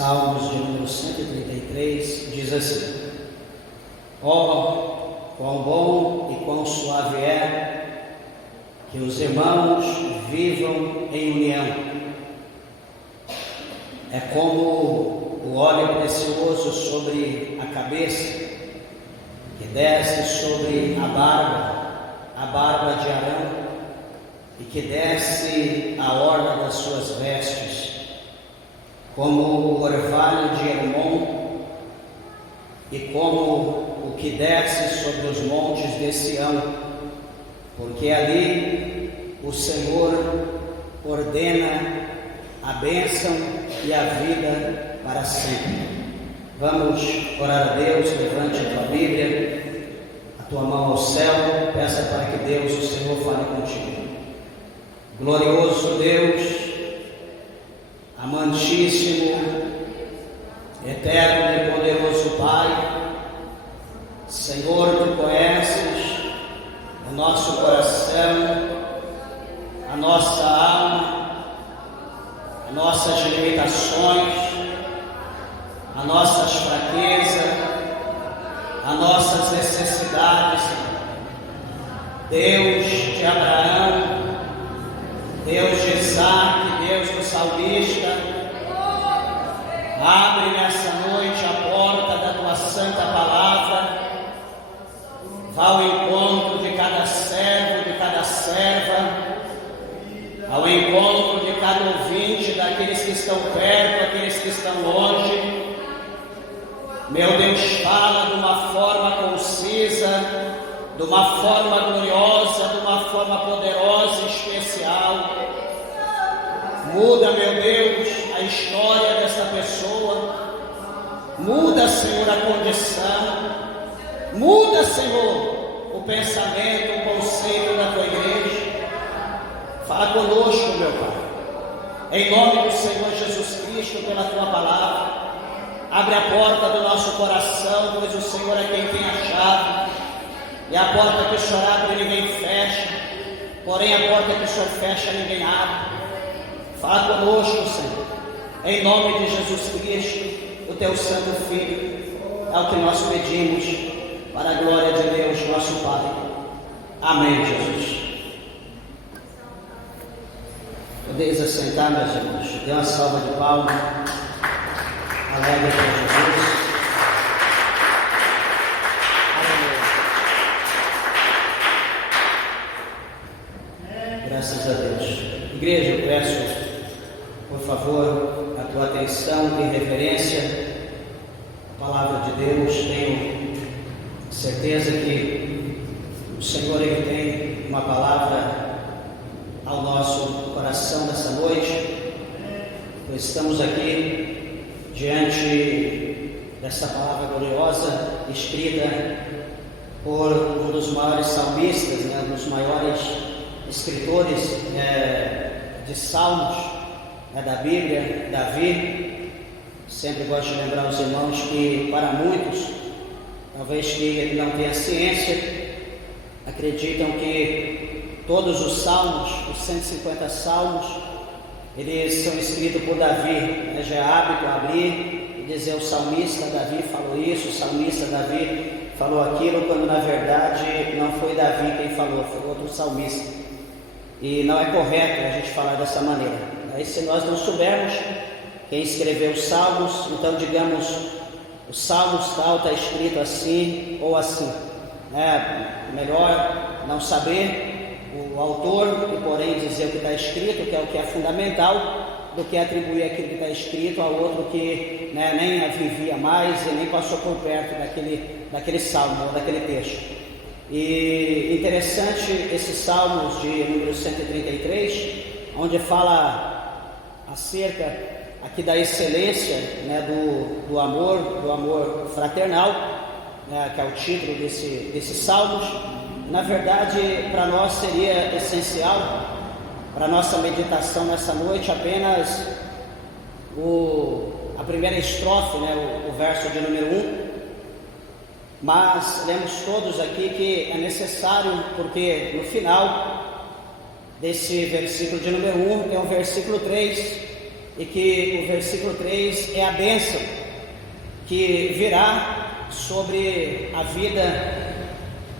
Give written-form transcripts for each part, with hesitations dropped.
Salmos de número 133 diz assim: ó, quão bom e quão suave é que os irmãos vivam em união. É como o óleo precioso sobre a cabeça, que desce sobre a barba de Arão, e que desce a orla das suas vestes, como o orvalho de Hermon, e como o que desce sobre os montes de Sião, porque ali o Senhor ordena a bênção e a vida para sempre. Vamos orar a Deus. Levante a tua Bíblia, a tua mão ao céu, peça para que Deus, o Senhor, fale contigo. Glorioso Deus, amantíssimo, eterno e poderoso Pai, Senhor, Tu conheces o nosso coração, a nossa alma, as nossas limitações, as nossas fraquezas, as nossas necessidades. Deus de Abraão, Deus de Isaac, Deus do salmista, abre nessa noite a porta da Tua santa palavra, vá ao encontro de cada servo, de cada serva, ao encontro de cada ouvinte, daqueles que estão perto, daqueles que estão longe. Meu Deus, fala de uma forma concisa, de uma forma gloriosa, de uma forma poderosa e especial. Muda, meu Deus, a história dessa pessoa. Muda, Senhor, a condição. Muda, Senhor, o pensamento, o conceito da Tua igreja. Fala conosco, meu Pai. Em nome do Senhor Jesus Cristo, pela Tua palavra. Abre a porta do nosso coração, pois o Senhor é quem tem a chave. E a porta que o Senhor abre, ninguém fecha. Porém, a porta que o Senhor fecha, ninguém abre. Fala conosco, Senhor. Em nome de Jesus Cristo, o Teu Santo Filho. É o que nós pedimos, para a glória de Deus, nosso Pai. Amém, Jesus. Podeis assentar, meus irmãos. Dê uma salva de palmas. Alegre para Jesus. Graças a Deus. Igreja, eu peço, por favor, a tua atenção e reverência à palavra de Deus. Tenho certeza que o Senhor, Ele tem uma palavra ao nosso coração nessa noite. Pois estamos aqui diante dessa palavra gloriosa, escrita por um dos maiores salmistas, um dos maiores escritores de salmos da Bíblia, Davi. Sempre gosto de lembrar aos irmãos que, para muitos, talvez que não tenha ciência, acreditam que todos os salmos, os 150 salmos, eles são escritos por Davi. Já é hábito abrir e dizer: o salmista Davi falou isso, o salmista Davi falou aquilo, quando na verdade não foi Davi quem falou, foi outro salmista. E não é correto a gente falar dessa maneira. Aí, se nós não soubermos quem escreveu os salmos, então digamos: os salmos tal está escrito assim ou assim. Melhor não saber o autor e, porém, dizer o que está escrito, que é o que é fundamental, do que atribuir aquilo que está escrito a outro que nem a vivia mais e nem passou por perto daquele salmo ou daquele texto. E interessante esses salmos de número 133, onde fala acerca aqui da excelência do amor fraternal, que é o título desses salmos. Na verdade, para nós seria essencial, para nossa meditação nessa noite, apenas a primeira estrofe, o verso de número 1. Mas lemos todos aqui que é necessário, porque no final desse versículo de número 1 tem o versículo 3, e que o versículo 3 é a bênção que virá sobre a vida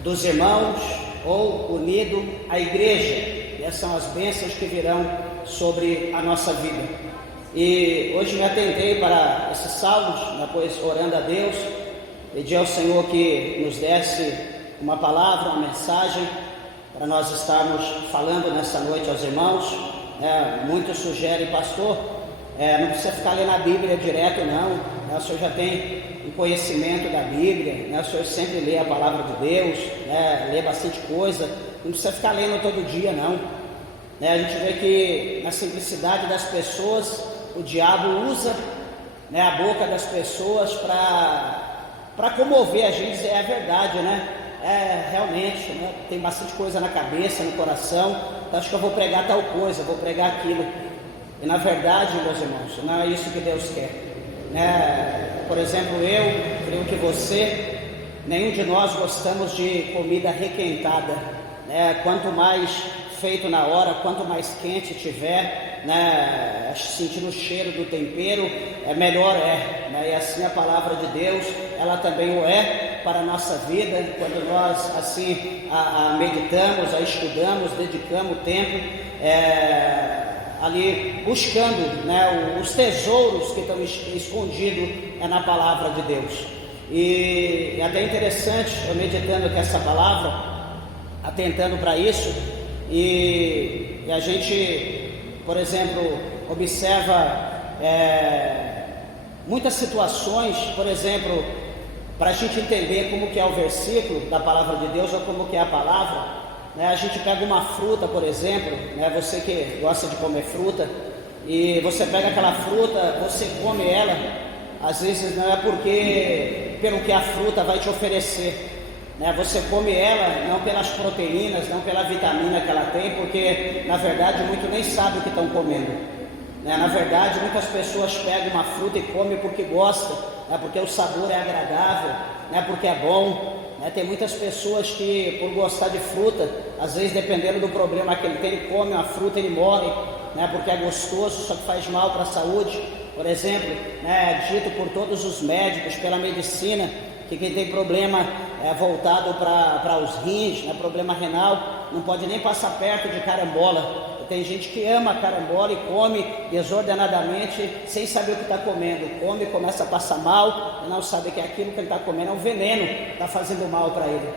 dos irmãos ou unido à igreja. Essas são as bênçãos que virão sobre a nossa vida. E hoje me atentei para esses salmos, depois orando a Deus, pedi ao Senhor que nos desse uma palavra, uma mensagem para nós estarmos falando nessa noite aos irmãos. Muitos sugerem, pastor, não precisa ficar lendo a Bíblia direto não, o senhor já tem um conhecimento da Bíblia, o senhor sempre lê a palavra de Deus, lê bastante coisa, não precisa ficar lendo todo dia não. A gente vê que na simplicidade das pessoas o diabo usa a boca das pessoas para comover a gente. É a verdade, realmente, tem bastante coisa na cabeça, no coração, então acho que eu vou pregar tal coisa, vou pregar aquilo, e na verdade, meus irmãos, não é isso que Deus quer, por exemplo, eu creio que você, nenhum de nós gostamos de comida requentada, quanto mais feito na hora, quanto mais quente tiver, sentindo o cheiro do tempero, melhor é, e assim a palavra de Deus, ela também o é para a nossa vida, quando nós assim a meditamos, a estudamos, dedicamos tempo, ali buscando os tesouros que estão escondidos na palavra de Deus. E é até interessante, eu meditando com essa palavra, atentando para isso, e a gente, por exemplo, observa muitas situações, por exemplo, para a gente entender como que é o versículo da palavra de Deus ou como que é a palavra, a gente pega uma fruta, por exemplo, você que gosta de comer fruta, e você pega aquela fruta, você come ela, às vezes não é pelo que a fruta vai te oferecer, você come ela não pelas proteínas, não pela vitamina que ela tem, porque na verdade muitos nem sabem o que estão comendo, na verdade muitas pessoas pegam uma fruta e comem porque gostam, porque o sabor é agradável, porque é bom. Tem muitas pessoas que, por gostar de fruta, às vezes dependendo do problema que ele tem, ele come uma fruta e ele morre, porque é gostoso, só que faz mal para a saúde. Por exemplo, dito por todos os médicos, pela medicina, que quem tem problema voltado para os rins, problema renal, não pode nem passar perto de carambola. Tem gente que ama carambola e come desordenadamente, sem saber o que está comendo. Come, começa a passar mal, não sabe que aquilo que ele está comendo é um veneno, está fazendo mal para ele.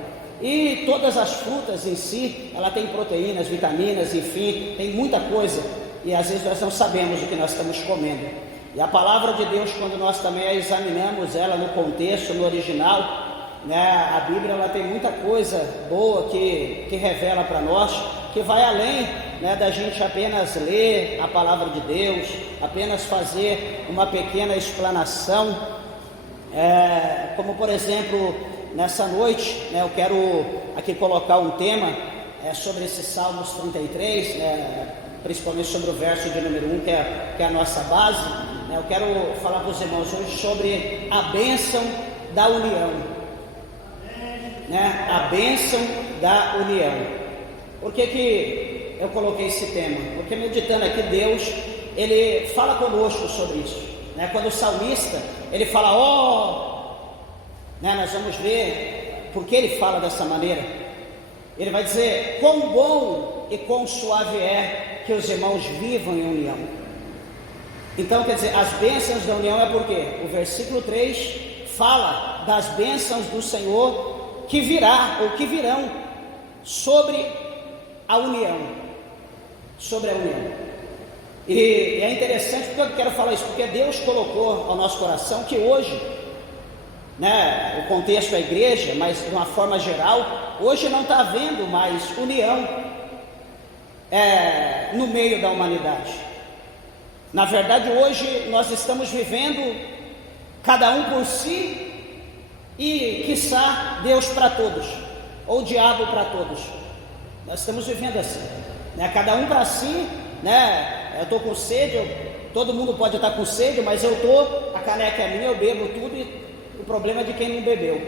E todas as frutas em si, ela tem proteínas, vitaminas, enfim, tem muita coisa. E às vezes nós não sabemos o que nós estamos comendo. E a palavra de Deus, quando nós também examinamos ela no contexto, no original, a Bíblia ela tem muita coisa boa que revela para nós, que vai além da gente apenas ler a palavra de Deus, apenas fazer uma pequena explanação, como por exemplo, nessa noite, eu quero aqui colocar um tema sobre esses Salmos 33, principalmente sobre o verso de número 1, que é a nossa base. Eu quero falar para os irmãos hoje sobre a bênção da união, a bênção da união. Por que eu coloquei esse tema? Porque meditando aqui, Deus, Ele fala conosco sobre isso, quando o salmista, ele fala, nós vamos ver por que ele fala dessa maneira. Ele vai dizer, quão bom e quão suave é que os irmãos vivam em união. Então, quer dizer, as bênçãos da união é porque o versículo 3 fala das bênçãos do Senhor que virá, ou que virão, sobre a união, e é interessante, porque eu quero falar isso, porque Deus colocou ao nosso coração que hoje, o contexto é a igreja, mas de uma forma geral, hoje não está havendo mais união no meio da humanidade. Na verdade, hoje nós estamos vivendo cada um por si e, quiçá, Deus para todos, ou o diabo para todos. Nós estamos vivendo assim, cada um para si, eu estou com sede, todo mundo pode estar com sede, mas eu estou, a caneca é minha, eu bebo tudo, e o problema é de quem não bebeu,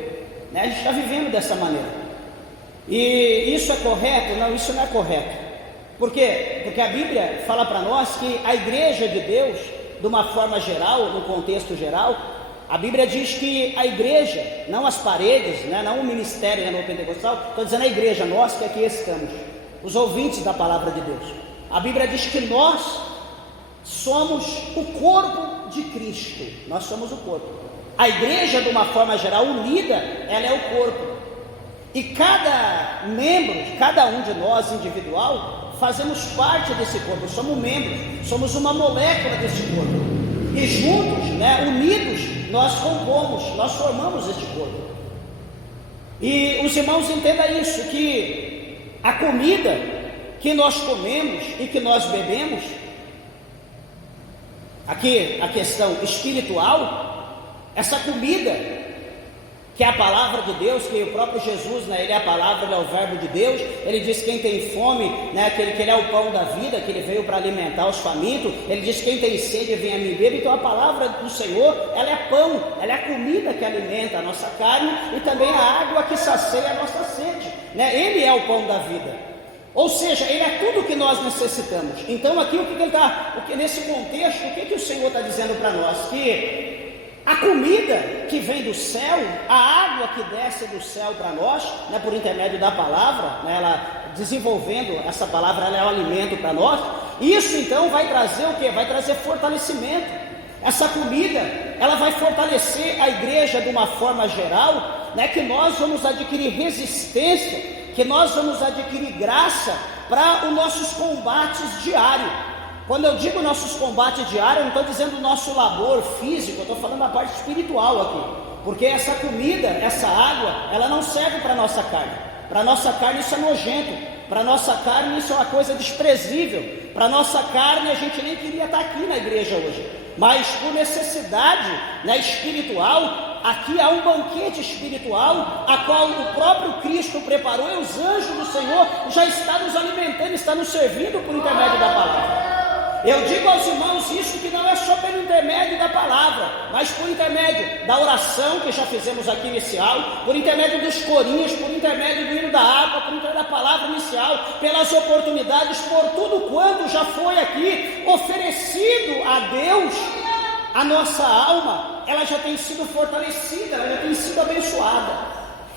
A gente está vivendo dessa maneira, e isso é correto? Não, isso não é correto. Por quê? Porque a Bíblia fala para nós que a igreja de Deus, de uma forma geral, no contexto geral, a Bíblia diz que a igreja, não as paredes, né, não o ministério no pentecostal, estou dizendo a igreja, nós que aqui estamos, os ouvintes da palavra de Deus. A Bíblia diz que nós somos o corpo de Cristo, nós somos o corpo. A igreja, de uma forma geral, unida, ela é o corpo. E cada membro, cada um de nós individual, fazemos parte desse corpo, somos membros, somos uma molécula desse corpo. E juntos, né, unidos, nós compomos, nós formamos este corpo. E os irmãos entendam isso, que a comida que nós comemos e que nós bebemos, aqui a questão espiritual, essa comida que é a palavra de Deus, que o próprio Jesus, né, ele é a palavra, ele é o verbo de Deus. Ele diz que quem tem fome, né, que ele é o pão da vida, que ele veio para alimentar os famintos. Ele diz que quem tem sede venha me beber. Então a palavra do Senhor, ela é pão, ela é a comida que alimenta a nossa carne e também a água que sacia a nossa sede, né? Ele é o pão da vida, ou seja, ele é tudo o que nós necessitamos. Então aqui o que ele está, nesse contexto, o que o Senhor está dizendo para nós? Que a comida que vem do céu, a água que desce do céu para nós, né, por intermédio da palavra, né, ela desenvolvendo essa palavra, ela é o alimento para nós. Isso então vai trazer o quê? Vai trazer fortalecimento. Essa comida, ela vai fortalecer a igreja de uma forma geral, né, que nós vamos adquirir resistência, que nós vamos adquirir graça para os nossos combates diários. Quando eu digo nossos combates diários, eu não estou dizendo o nosso labor físico, eu estou falando da parte espiritual aqui. Porque essa comida, essa água, ela não serve para a nossa carne. Para a nossa carne isso é nojento. Para a nossa carne isso é uma coisa desprezível. Para a nossa carne a gente nem queria estar aqui na igreja hoje. Mas por necessidade, né, espiritual, aqui há um banquete espiritual, a qual o próprio Cristo preparou e os anjos do Senhor já estão nos alimentando, estão nos servindo por intermédio da palavra. Eu digo aos irmãos isso, que não é só pelo intermédio da palavra, mas por intermédio da oração que já fizemos aqui inicial, por intermédio dos corinhos, por intermédio do hino da água, por intermédio da palavra inicial, pelas oportunidades, por tudo quanto já foi aqui oferecido a Deus. A nossa alma, ela já tem sido fortalecida, ela já tem sido abençoada.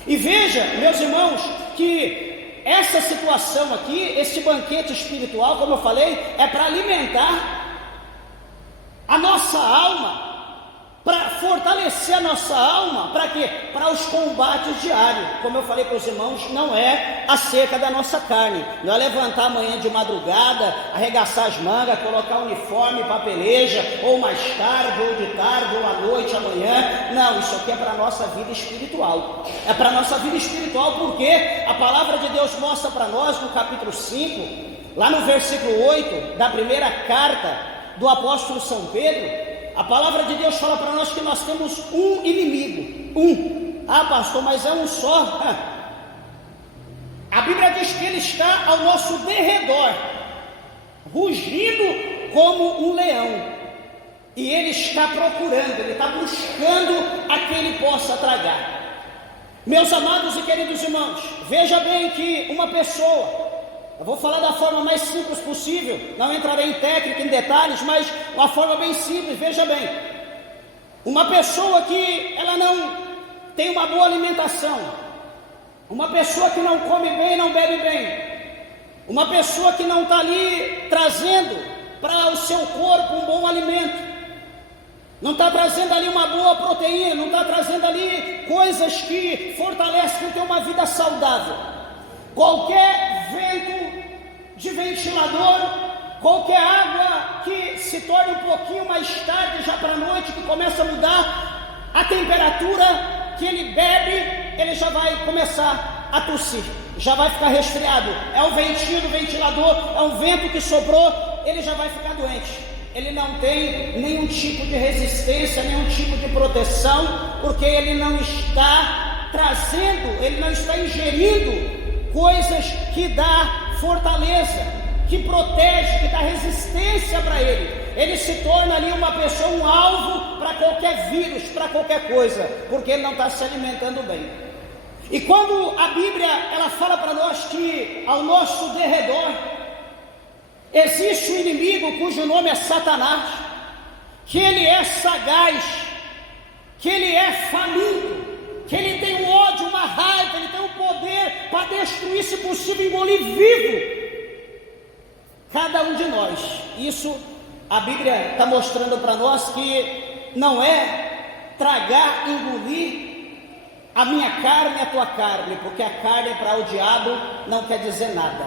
E veja, meus irmãos, que essa situação aqui, esse banquete espiritual, como eu falei, é para alimentar a nossa alma, para fortalecer a nossa alma. Para quê? Para os combates diários. Como eu falei para os irmãos, não é acerca da nossa carne, não é levantar amanhã de madrugada, arregaçar as mangas, colocar uniforme para peleja, ou mais tarde, ou de tarde, ou à noite, amanhã. Não, isso aqui é para a nossa vida espiritual. É para a nossa vida espiritual, porque a palavra de Deus mostra para nós no capítulo 5, lá no versículo 8 da primeira carta do apóstolo São Pedro. A palavra de Deus fala para nós que nós temos um inimigo. Ah, pastor, mas é um só. A Bíblia diz que ele está ao nosso derredor, rugindo como um leão. E ele está procurando, ele está buscando a quem ele possa tragar. Meus amados e queridos irmãos, veja bem que uma pessoa, eu vou falar da forma mais simples possível, não entrarei em técnica, em detalhes, mas uma forma bem simples. Veja bem, uma pessoa que ela não tem uma boa alimentação, uma pessoa que não come bem, não bebe bem, uma pessoa que não está ali trazendo para o seu corpo um bom alimento, não está trazendo ali uma boa proteína, não está trazendo ali coisas que fortalecem ter uma vida saudável. Qualquer vento de ventilador, qualquer água que se torne um pouquinho mais tarde, já para a noite, que começa a mudar a temperatura que ele bebe, ele já vai começar a tossir, já vai ficar resfriado. É o ventinho do ventilador, é um vento que sobrou, ele já vai ficar doente. Ele não tem nenhum tipo de resistência, nenhum tipo de proteção, porque ele não está trazendo, ele não está ingerindo coisas que dá fortaleza, que protege, que dá resistência para ele. Ele se torna ali uma pessoa, um alvo para qualquer vírus, para qualquer coisa, porque ele não está se alimentando bem. E quando a Bíblia ela fala para nós que ao nosso derredor existe um inimigo cujo nome é Satanás, que ele é sagaz, que ele é faminto, que ele tem um ódio, uma raiva, ele tem um poder para destruir, se possível, engolir vivo cada um de nós. Isso a Bíblia está mostrando para nós que não é tragar, engolir a minha carne e a tua carne, porque a carne para o diabo não quer dizer nada.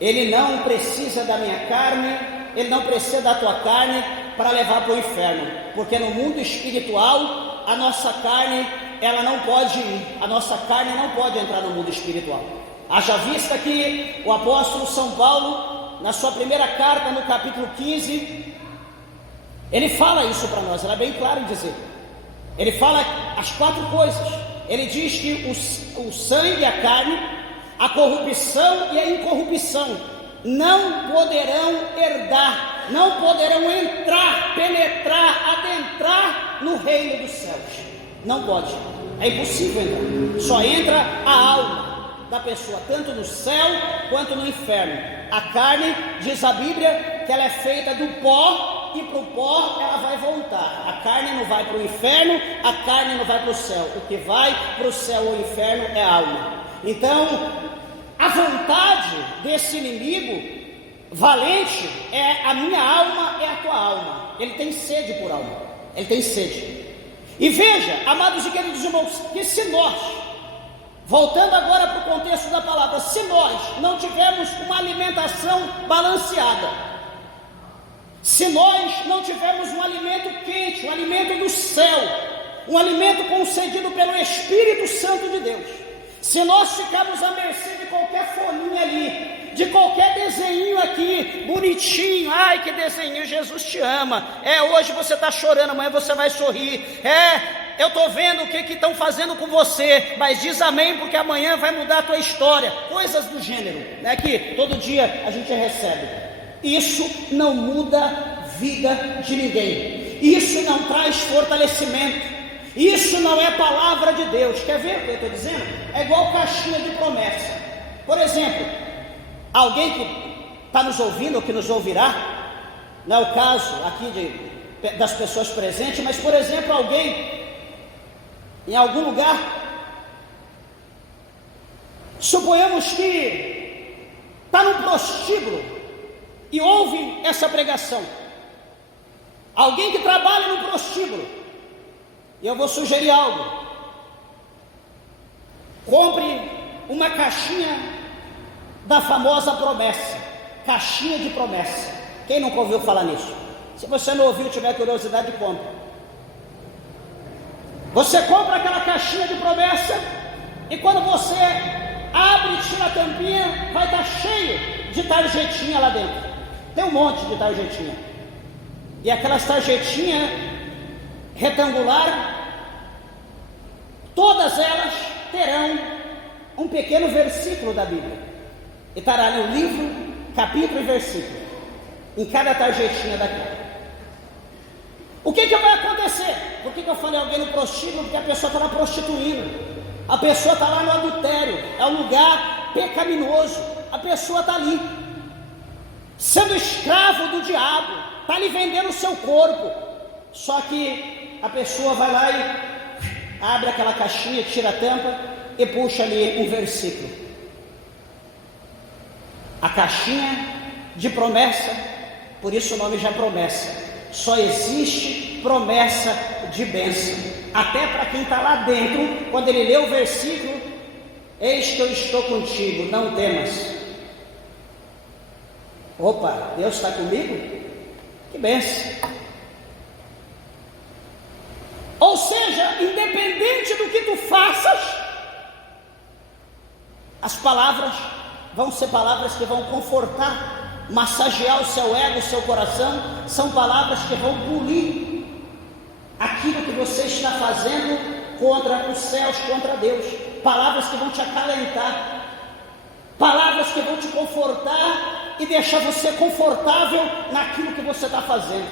Ele não precisa da minha carne, ele não precisa da tua carne para levar para o inferno, porque no mundo espiritual a nossa carne, ela não pode ir, a nossa carne não pode entrar no mundo espiritual. Haja vista que o apóstolo São Paulo, na sua primeira carta, no capítulo 15, ele fala isso para nós, ele é bem claro em dizer. Ele fala as 4 coisas. Ele diz que o sangue e a carne, a corrupção e a incorrupção não poderão herdar, não poderão entrar, penetrar, adentrar no reino dos céus. Não pode, é impossível entrar. Só entra a alma da pessoa, tanto no céu quanto no inferno. A carne, diz a Bíblia, que ela é feita do pó, e para o pó ela vai voltar. A carne não vai para o inferno, a carne não vai para o céu. O que vai para o céu ou inferno é a alma. Então, a vontade desse inimigo valente é a minha alma, é a tua alma. Ele tem sede por alma, ele tem sede. E veja, amados e queridos irmãos, que se nós, voltando agora para o contexto da palavra, se nós não tivermos uma alimentação balanceada, se nós não tivermos um alimento quente, um alimento do céu, um alimento concedido pelo Espírito Santo de Deus, se nós ficarmos à mercê de qualquer folhinha ali, de qualquer desenho aqui, bonitinho, ai que desenho, Jesus te ama, hoje você está chorando, amanhã você vai sorrir, eu estou vendo o que estão fazendo com você, mas diz amém, porque amanhã vai mudar a tua história, coisas do gênero, né, que todo dia a gente recebe. Isso não muda a vida de ninguém, isso não traz fortalecimento, isso não é palavra de Deus. Quer ver o que eu estou dizendo? É igual caixinha de promessa. Por exemplo, alguém que está nos ouvindo ou que nos ouvirá, não é o caso aqui das pessoas presentes, mas por exemplo, alguém em algum lugar, suponhamos que está num prostíbulo e ouve essa pregação, alguém que trabalha no prostíbulo, e eu vou sugerir algo: compre uma caixinha da famosa promessa, caixinha de promessa. Quem nunca ouviu falar nisso? Se você não ouviu, tiver curiosidade, compre. Você compra aquela caixinha de promessa, e quando você abre e tira a tampinha, vai estar cheio de tarjetinha lá dentro. Tem um monte de tarjetinha, e aquelas tarjetinhas retangular, todas elas terão um pequeno versículo da Bíblia, e estará ali o livro, capítulo e versículo em cada tarjetinha daquela. O que vai acontecer? Por que eu falei alguém no prostíbulo? Porque a pessoa está lá prostituindo, a pessoa está lá no adultério, é um lugar pecaminoso, a pessoa está ali sendo escravo do diabo, está ali vendendo o seu corpo. Só que a pessoa vai lá e abre aquela caixinha, tira a tampa e puxa ali um versículo. A caixinha de promessa, por isso o nome já é promessa. Só existe promessa de bênção. Até para quem está lá dentro, quando ele lê o versículo: eis que eu estou contigo, não temas. Opa, Deus está comigo? Que bênção! Ou seja, independente do que tu faças, as palavras vão ser palavras que vão confortar, massagear o seu ego, o seu coração. São palavras que vão polir aquilo que você está fazendo contra os céus, contra Deus. Palavras que vão te acalentar, palavras que vão te confortar e deixar você confortável naquilo que você está fazendo.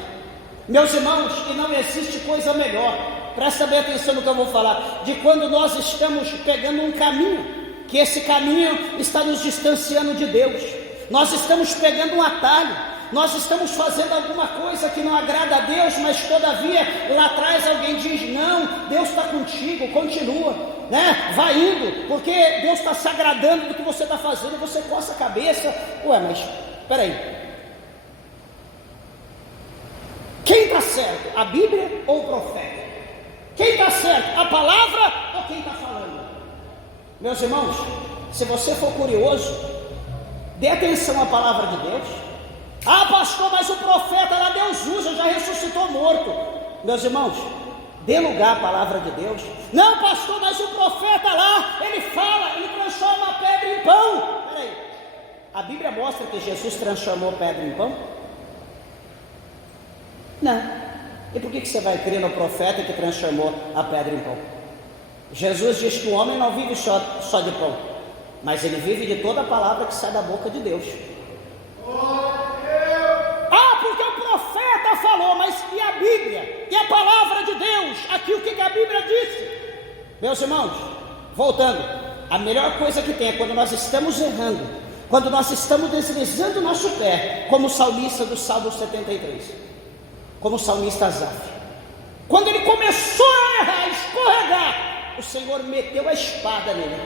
Meus irmãos, e não existe coisa melhor, presta bem atenção no que eu vou falar, de quando nós estamos pegando um caminho, que esse caminho está nos distanciando de Deus. Nós estamos pegando um atalho, nós estamos fazendo alguma coisa que não agrada a Deus, mas todavia lá atrás alguém diz: não, Deus está contigo, continua, né? Vai indo, porque Deus está se agradando do que você está fazendo, e você coça a cabeça. Ué, mas espera aí, quem está certo, a Bíblia ou o profeta? Quem está certo, a palavra ou quem está falando? Meus irmãos, se você for curioso, dê atenção à palavra de Deus. Ah, pastor, mas o profeta lá Deus usa, já ressuscitou morto. Meus irmãos, dê lugar à palavra de Deus. Não, pastor, mas o profeta lá, ele fala, ele transforma a pedra em pão. Peraí, a Bíblia mostra que Jesus transformou pedra em pão? Não. E por que você vai crer no profeta que transformou a pedra em pão? Jesus diz que o homem não vive só de pão, mas ele vive de toda a palavra que sai da boca de Deus. Ah, porque o profeta falou, mas e a Bíblia? E a palavra de Deus? Aqui o que a Bíblia disse? Meus irmãos, voltando, a melhor coisa que tem é quando nós estamos errando, quando nós estamos deslizando o nosso pé, como o salmista do Salmo 73, como o salmista Asaf. Quando ele começou a errar, a escorregar, o Senhor meteu a espada nele,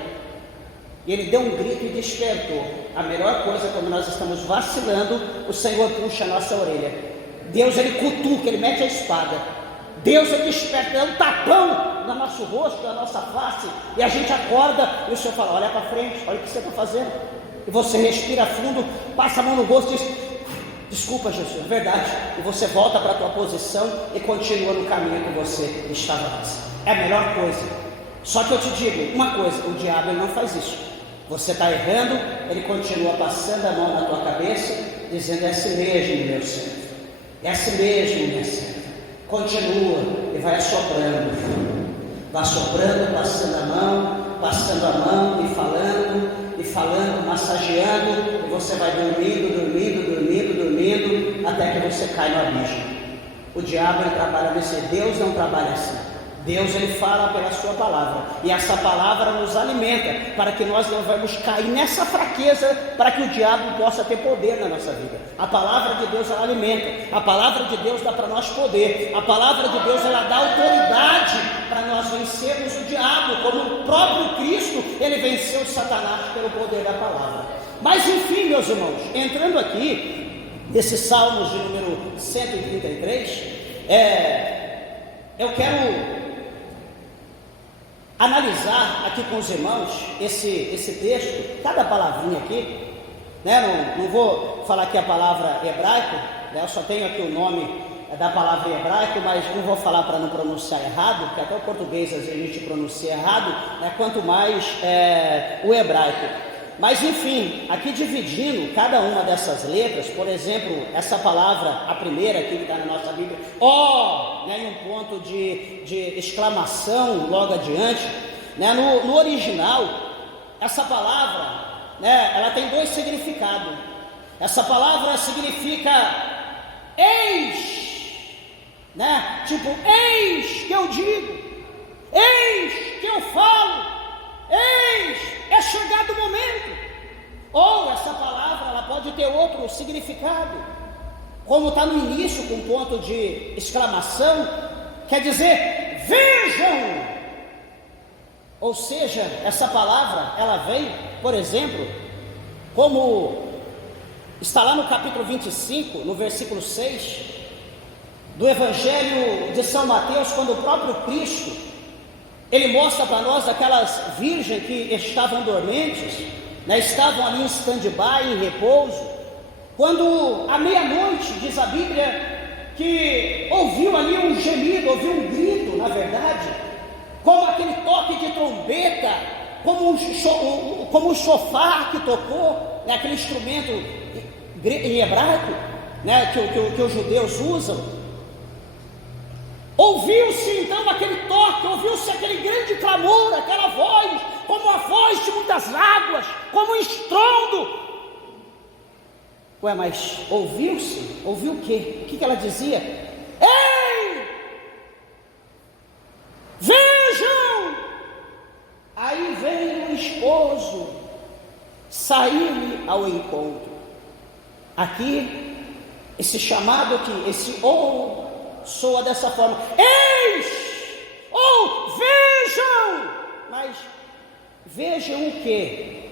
e ele deu um grito e despertou. A melhor coisa, quando nós estamos vacilando, o Senhor puxa a nossa orelha. Deus, ele cutuca, ele mete a espada. Deus, ele desperta, dá um tapão no nosso rosto, na nossa face, e a gente acorda, e o Senhor fala: olha para frente, olha o que você está fazendo. E você respira fundo, passa a mão no rosto e diz: desculpa, Jesus, é verdade. E você volta para a tua posição e continua no caminho que você estava antes. É a melhor coisa. Só que eu te digo uma coisa: o diabo, ele não faz isso. Você está errando, ele continua passando a mão na tua cabeça, dizendo: é assim mesmo, meu servo, é assim mesmo, minha serva. Continua, e vai assoprando, passando a mão e falando, massageando, e você vai dormindo, até que você cai no abismo. O diabo, ele trabalha nesse. Deus não trabalha assim. Deus, ele fala pela sua palavra, e essa palavra nos alimenta, para que nós não vamos cair nessa fraqueza, para que o diabo possa ter poder na nossa vida. A palavra de Deus, ela alimenta, a palavra de Deus dá para nós poder, a palavra de Deus, ela dá autoridade para nós vencermos o diabo, como o próprio Cristo, ele venceu Satanás pelo poder da palavra. Mas enfim, meus irmãos, entrando aqui nesse Salmos de número 133, eu quero analisar aqui com os irmãos esse texto, cada palavrinha aqui, né? Não vou falar aqui a palavra hebraico, né? Eu só tenho aqui o nome da palavra em hebraico, mas não vou falar para não pronunciar errado, porque até o português às vezes a gente pronuncia errado, né? Quanto mais o hebraico. Mas enfim, aqui dividindo cada uma dessas letras, por exemplo, essa palavra, a primeira aqui que está na nossa Bíblia, né, em um ponto de exclamação logo adiante, né, no original, essa palavra, né, ela tem dois significados. Essa palavra significa eis, né, tipo, eis que eu digo, eis que eu falo, eis, é chegado o momento. Ou essa palavra, ela pode ter outro significado, como está no início com ponto de exclamação, quer dizer, vejam. Ou seja, essa palavra, ela vem, por exemplo, como está lá no capítulo 25, no versículo 6 do Evangelho de São Mateus, quando o próprio Cristo, ele mostra para nós aquelas virgens que estavam dormentes, né, estavam ali em stand-by, em repouso, quando à meia-noite, diz a Bíblia, que ouviu ali um gemido, ouviu um grito, na verdade, como aquele toque de trombeta, como um chofar que tocou, né, aquele instrumento em hebraico, né, que os judeus usam. Ouviu-se então aquele toque, ouviu-se aquele grande clamor, aquela voz, como a voz de muitas águas, como um estrondo. Ué, mas ouviu-se? Ouviu o quê? O que ela dizia? Ei! Vejam! Aí vem o esposo sair-lhe ao encontro. Aqui Esse chamado aqui, esse ou soa dessa forma: eis, ou vejam. Mas vejam o quê?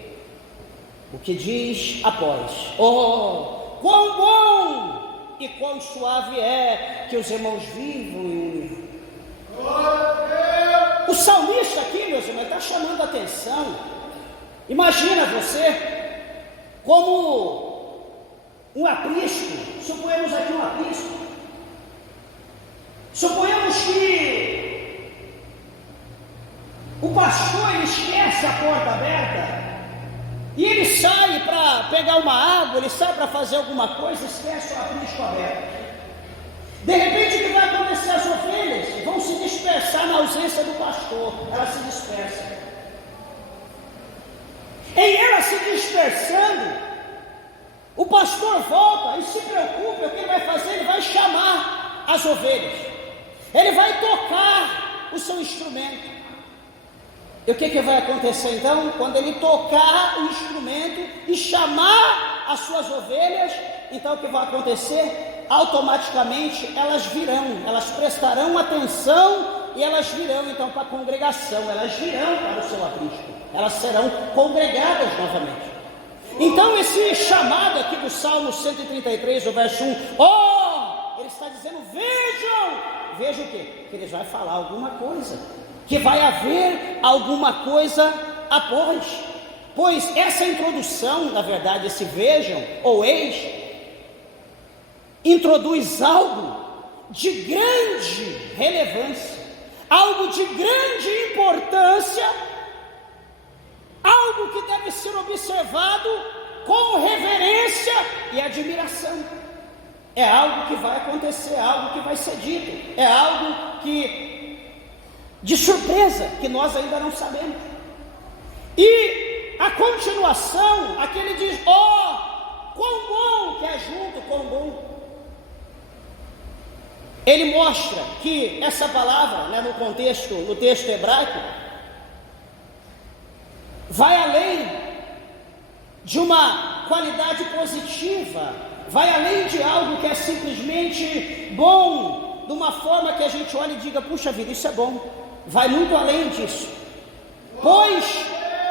O que diz após: oh, quão bom e quão suave é que os irmãos vivam em união. O salmista aqui, meus irmãos, está chamando a atenção. Imagina você como um aprisco, suponhamos aqui um aprisco. Suponhamos que o pastor ele esquece a porta aberta e ele sai para pegar uma água, ele sai para fazer alguma coisa, esquece o aprisco aberto. De repente, o que vai acontecer? As ovelhas vão se dispersar na ausência do pastor, elas se dispersam. Em elas se dispersando, o pastor volta e se preocupa. O que ele vai fazer? Ele vai chamar as ovelhas, ele vai tocar o seu instrumento. E o que vai acontecer então? Quando ele tocar o instrumento e chamar as suas ovelhas, então o que vai acontecer? Automaticamente elas virão, elas prestarão atenção e elas virão então para a congregação, elas virão para o seu aprisco, elas serão congregadas novamente. Então esse chamado aqui do Salmo 133, o verso 1, oh, ele está dizendo: vejam o quê? Que ele vai falar alguma coisa, que vai haver alguma coisa após, pois essa introdução, na verdade, esse vejam ou eis, introduz algo de grande relevância, algo de grande importância, algo que deve ser observado com reverência e admiração. É algo que vai acontecer, é algo que vai ser dito, é algo que de surpresa, que nós ainda não sabemos. E a continuação, aqui ele diz: oh, quão bom, que é junto, quão bom. Ele mostra que essa palavra, no texto hebraico, vai além de uma qualidade positiva, vai além de algo que é simplesmente bom, de uma forma que a gente olha e diga: puxa vida, isso é bom. Vai muito além disso, pois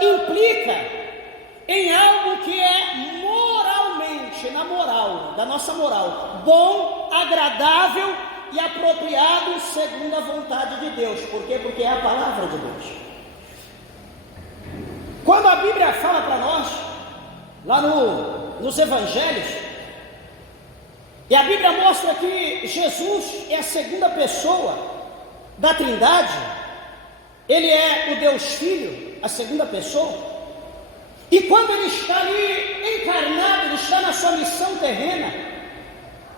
implica em algo que é moralmente, na moral, da nossa moral, bom, agradável e apropriado segundo a vontade de Deus. Por quê? Porque é a palavra de Deus. Quando a Bíblia fala para nós, lá nos evangelhos, e a Bíblia mostra que Jesus é a segunda pessoa da Trindade, ele é o Deus Filho, a segunda pessoa, e quando ele está ali encarnado, ele está na sua missão terrena,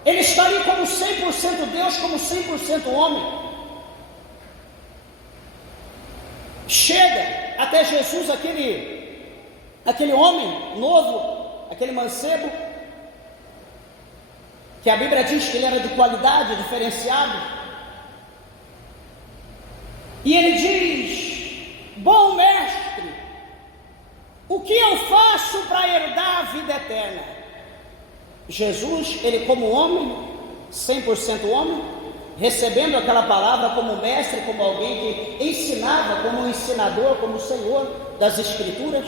ele está ali como 100% Deus, como 100% homem. Chega até Jesus aquele homem novo, aquele mancebo, que a Bíblia diz que ele era de qualidade, diferenciado. E ele diz: bom mestre, o que eu faço para herdar a vida eterna? Jesus, ele como homem, 100% homem, recebendo aquela palavra como mestre, como alguém que ensinava, como um ensinador, como o Senhor das Escrituras,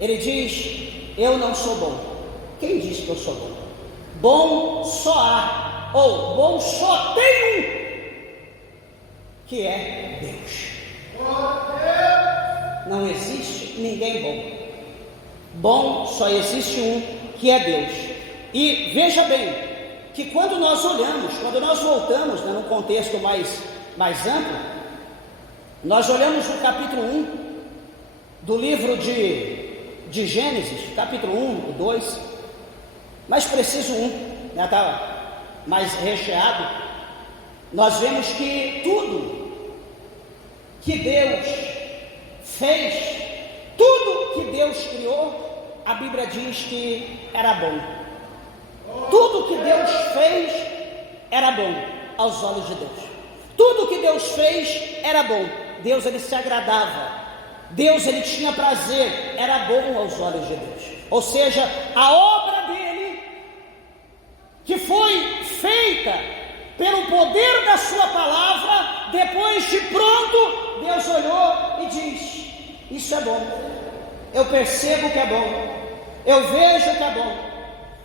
ele diz: eu não sou bom. Quem diz que eu sou bom? Bom só há, ou bom só tem um, que é Deus. Não existe ninguém bom. Bom só existe um, que é Deus. E veja bem, que quando nós olhamos, quando nós voltamos, num contexto mais amplo, nós olhamos no capítulo 1 do livro de Gênesis, capítulo 1, 2, mais preciso 1, está mais recheado. Nós vemos que tudo que Deus fez, tudo que Deus criou, a Bíblia diz que era bom. Tudo que Deus fez era bom aos olhos de Deus. Tudo que Deus fez era bom. Deus, ele se agradava. Deus, ele tinha prazer. Era bom aos olhos de Deus. Ou seja, a obra dele, que feita pelo poder da sua palavra. Depois de pronto, Deus olhou e diz: isso é bom, eu percebo que é bom, eu vejo que é bom,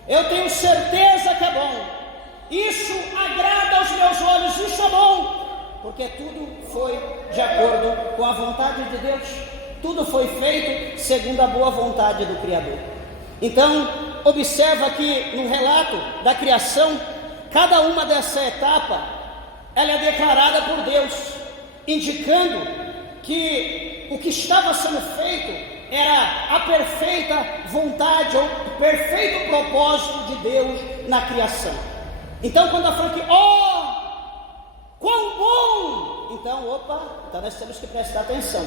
eu tenho certeza que é bom, isso agrada aos meus olhos, isso é bom, porque tudo foi de acordo com a vontade de Deus, tudo foi feito segundo a boa vontade do Criador. Então, observa que no relato da criação, cada uma dessa etapa, ela é declarada por Deus, indicando que o que estava sendo feito era a perfeita vontade ou perfeito propósito de Deus na criação. Então, quando ela falou que, quão bom! Então nós temos que prestar atenção,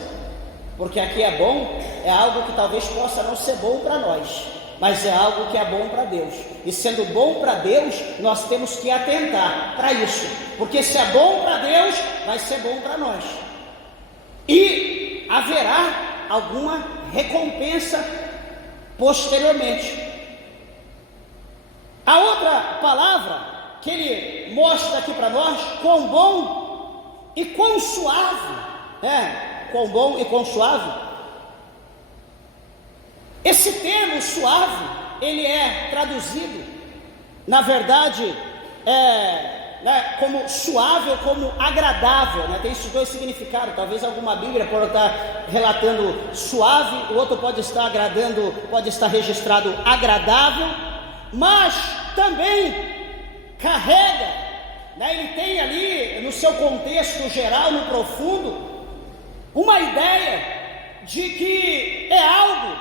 porque aqui é bom, é algo que talvez possa não ser bom para nós, mas é algo que é bom para Deus, e sendo bom para Deus, nós temos que atentar para isso, porque se é bom para Deus, vai ser bom para nós, e haverá alguma recompensa posteriormente. A outra palavra que ele mostra aqui para nós, quão bom e quão suave, quão bom e quão suave. Esse termo suave, ele é traduzido, na verdade, como suave ou como agradável, tem esses dois significados. Talvez alguma Bíblia pode estar relatando suave, o outro pode estar registrado agradável, mas também carrega, ele tem ali no seu contexto geral, no profundo, uma ideia de que é algo,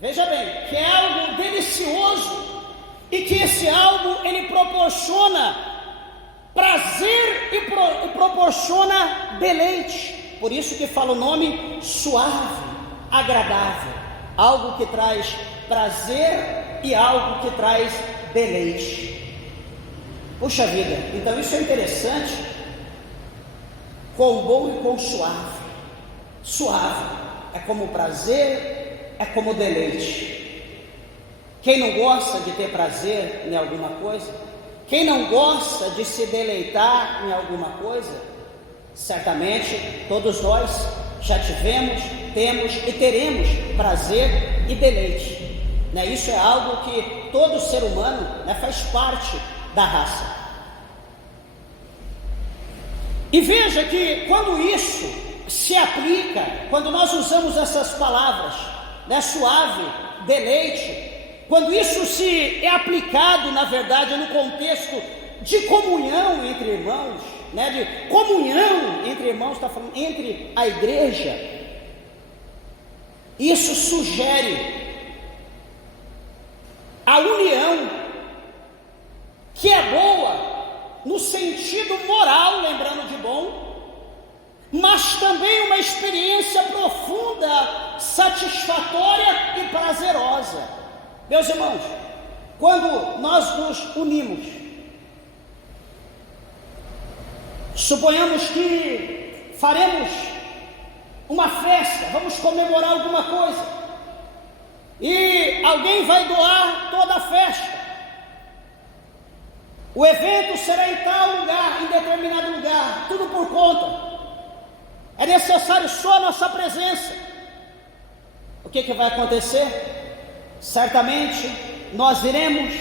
veja bem, que é algo delicioso, e que esse algo ele proporciona prazer e proporciona deleite. Por isso que fala o nome suave, agradável, algo que traz prazer e algo que traz deleite. Puxa vida, então isso é interessante. Quão bom e quão suave. Suave é como prazer, é como deleite. Quem não gosta de ter prazer em alguma coisa, quem não gosta de se deleitar em alguma coisa, certamente todos nós já tivemos, temos e teremos prazer e deleite, Isso é algo que todo ser humano, faz parte da raça. E veja que quando isso se aplica, quando nós usamos essas palavras, suave, deleite, quando isso se é aplicado, na verdade, no contexto de comunhão entre irmãos, de comunhão entre irmãos, está falando entre a igreja, isso sugere a união, que é boa no sentido moral, lembrando de bom, mas também uma experiência profunda, satisfatória e prazerosa. Meus irmãos, quando nós nos unimos, suponhamos que faremos uma festa, vamos comemorar alguma coisa, e alguém vai doar toda a festa. O evento será em tal lugar, em determinado lugar, tudo por conta. É necessário só a nossa presença. O que vai acontecer? Certamente nós iremos,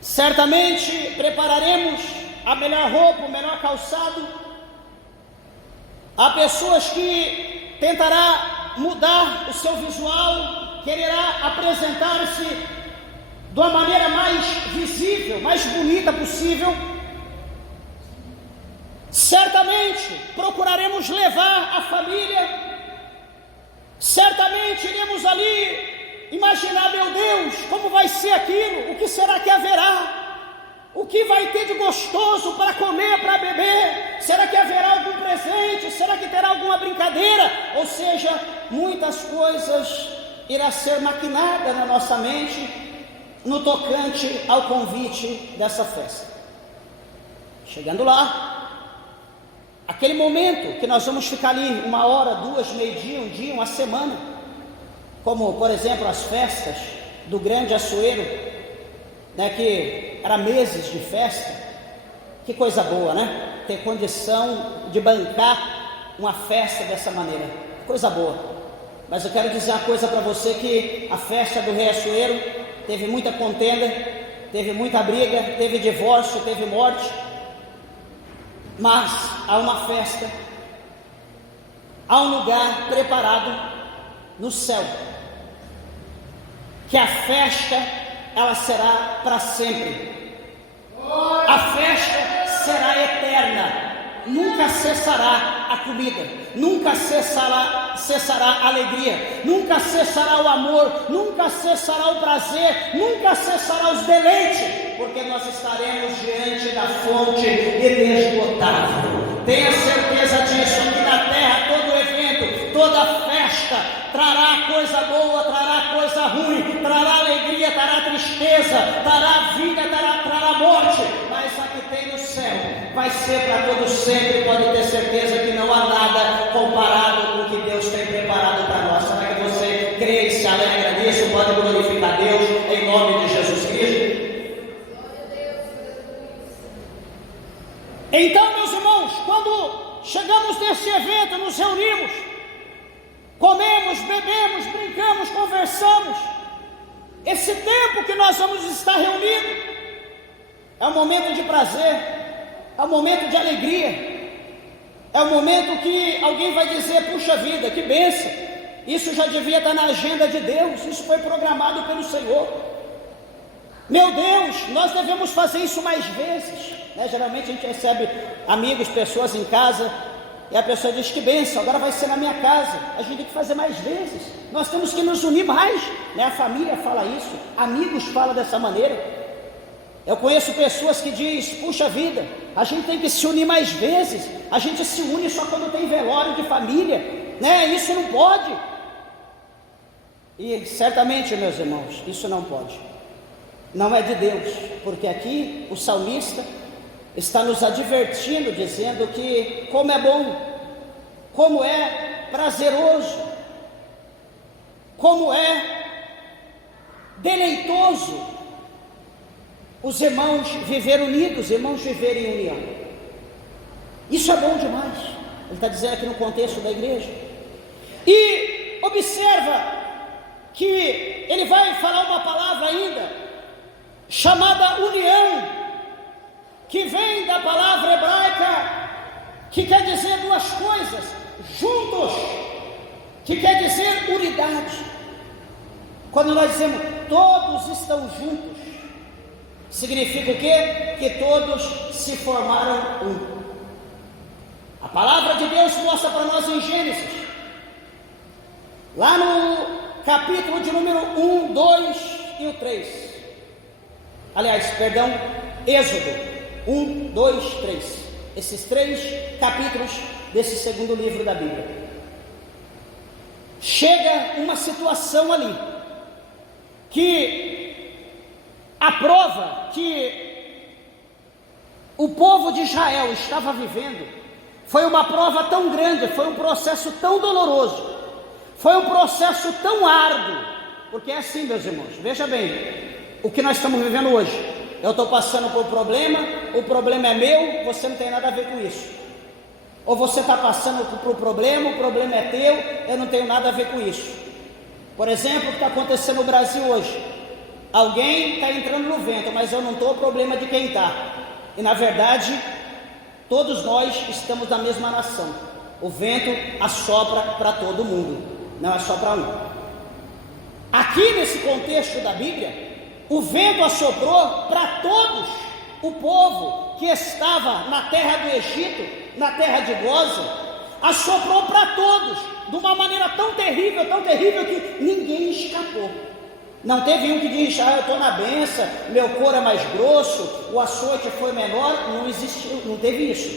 certamente prepararemos a melhor roupa, o melhor calçado. Há pessoas que tentará mudar o seu visual, quererá apresentar-se de uma maneira mais visível, mais bonita possível. Certamente procuraremos levar a família, certamente iremos ali imaginar, meu Deus, como vai ser aquilo, o que será que haverá, o que vai ter de gostoso para comer, para beber, será que haverá algum presente, será que terá alguma brincadeira, ou seja, muitas coisas irá ser maquinada na nossa mente, no tocante ao convite dessa festa. Chegando lá, aquele momento que nós vamos ficar ali 1 hora, 2, meio-dia, 1 dia, 1 semana, como por exemplo as festas do Grande Açoeiro, né, que era meses de festa. Que coisa boa, né? Ter condição de bancar uma festa dessa maneira, coisa boa. Mas eu quero dizer uma coisa para você, que a festa do Riachuelo teve muita contenda, teve muita briga, teve divórcio, teve morte, mas há uma festa, há um lugar preparado no céu, que a festa, ela será para sempre. A festa será eterna, nunca cessará a comida, nunca cessará a alegria, nunca cessará o amor, nunca cessará o prazer, nunca cessará os deleites, porque nós estaremos diante da fonte inesgotável. Tenha certeza disso. Aqui na terra, todo evento, toda festa trará coisa boa, trará coisa ruim, trará alegria, trará tristeza, trará vida, trará morte, mas a que tem no céu vai ser para todos sempre. Pode ter certeza que não há nada comparado com o que Deus tem preparado para nós. Será que você crê e se alegra nisso? Pode glorificar Deus em nome de Jesus Cristo. Então, meus irmãos, quando chegamos nesse evento, nos reunimos, comemos, bebemos, brincamos, conversamos. Esse tempo que nós vamos estar reunidos é um momento de prazer, é um momento de alegria, é um momento que alguém vai dizer: puxa vida, que bênção, isso já devia estar na agenda de Deus, isso foi programado pelo Senhor. Meu Deus, nós devemos fazer isso mais vezes, né? Geralmente a gente recebe amigos, pessoas em casa, e a pessoa diz: que bênção, agora vai ser na minha casa. A gente tem que fazer mais vezes, nós temos que nos unir mais, né? A família fala isso, amigos falam dessa maneira. Eu conheço pessoas que dizem: puxa vida, a gente tem que se unir mais vezes, a gente se une só quando tem velório de família, né? Isso não pode. E certamente, meus irmãos, isso não pode, não é de Deus, porque aqui o salmista está nos advertindo, dizendo que como é bom, como é prazeroso, como é deleitoso os irmãos viver unidos, irmãos viverem em união. Isso é bom demais. Ele está dizendo aqui no contexto da igreja. E observa que ele vai falar uma palavra ainda chamada união, que vem da palavra hebraica, que quer dizer duas coisas: juntos, que quer dizer unidade. Quando nós dizemos todos estão juntos, significa o quê? Que todos se formaram um. A palavra de Deus mostra para nós em Gênesis, lá no capítulo de número 1, 2 e o 3. Aliás, perdão, Êxodo 1, 2, 3. Esses 3 capítulos desse segundo livro da Bíblia. Chega uma situação ali que a prova que o povo de Israel estava vivendo foi uma prova tão grande, foi um processo tão doloroso, foi um processo tão árduo, porque é assim, meus irmãos, veja bem, o que nós estamos vivendo hoje. Eu estou passando por problema, o problema é meu, você não tem nada a ver com isso. Ou você está passando por problema, o problema é teu, eu não tenho nada a ver com isso. Por exemplo, o que está acontecendo no Brasil hoje? Alguém está entrando no vento, mas eu não estou, o problema é de quem está. E na verdade, todos nós estamos da mesma nação. O vento assopra para todo mundo, não é só para um. Aqui nesse contexto da Bíblia, o vento assoprou para todos, o povo que estava na terra do Egito, na terra de Gozen, assoprou para todos, de uma maneira tão terrível que ninguém escapou. Não teve um que diz: eu estou na benção, meu couro é mais grosso, o açoite foi menor. Não existiu, não teve isso.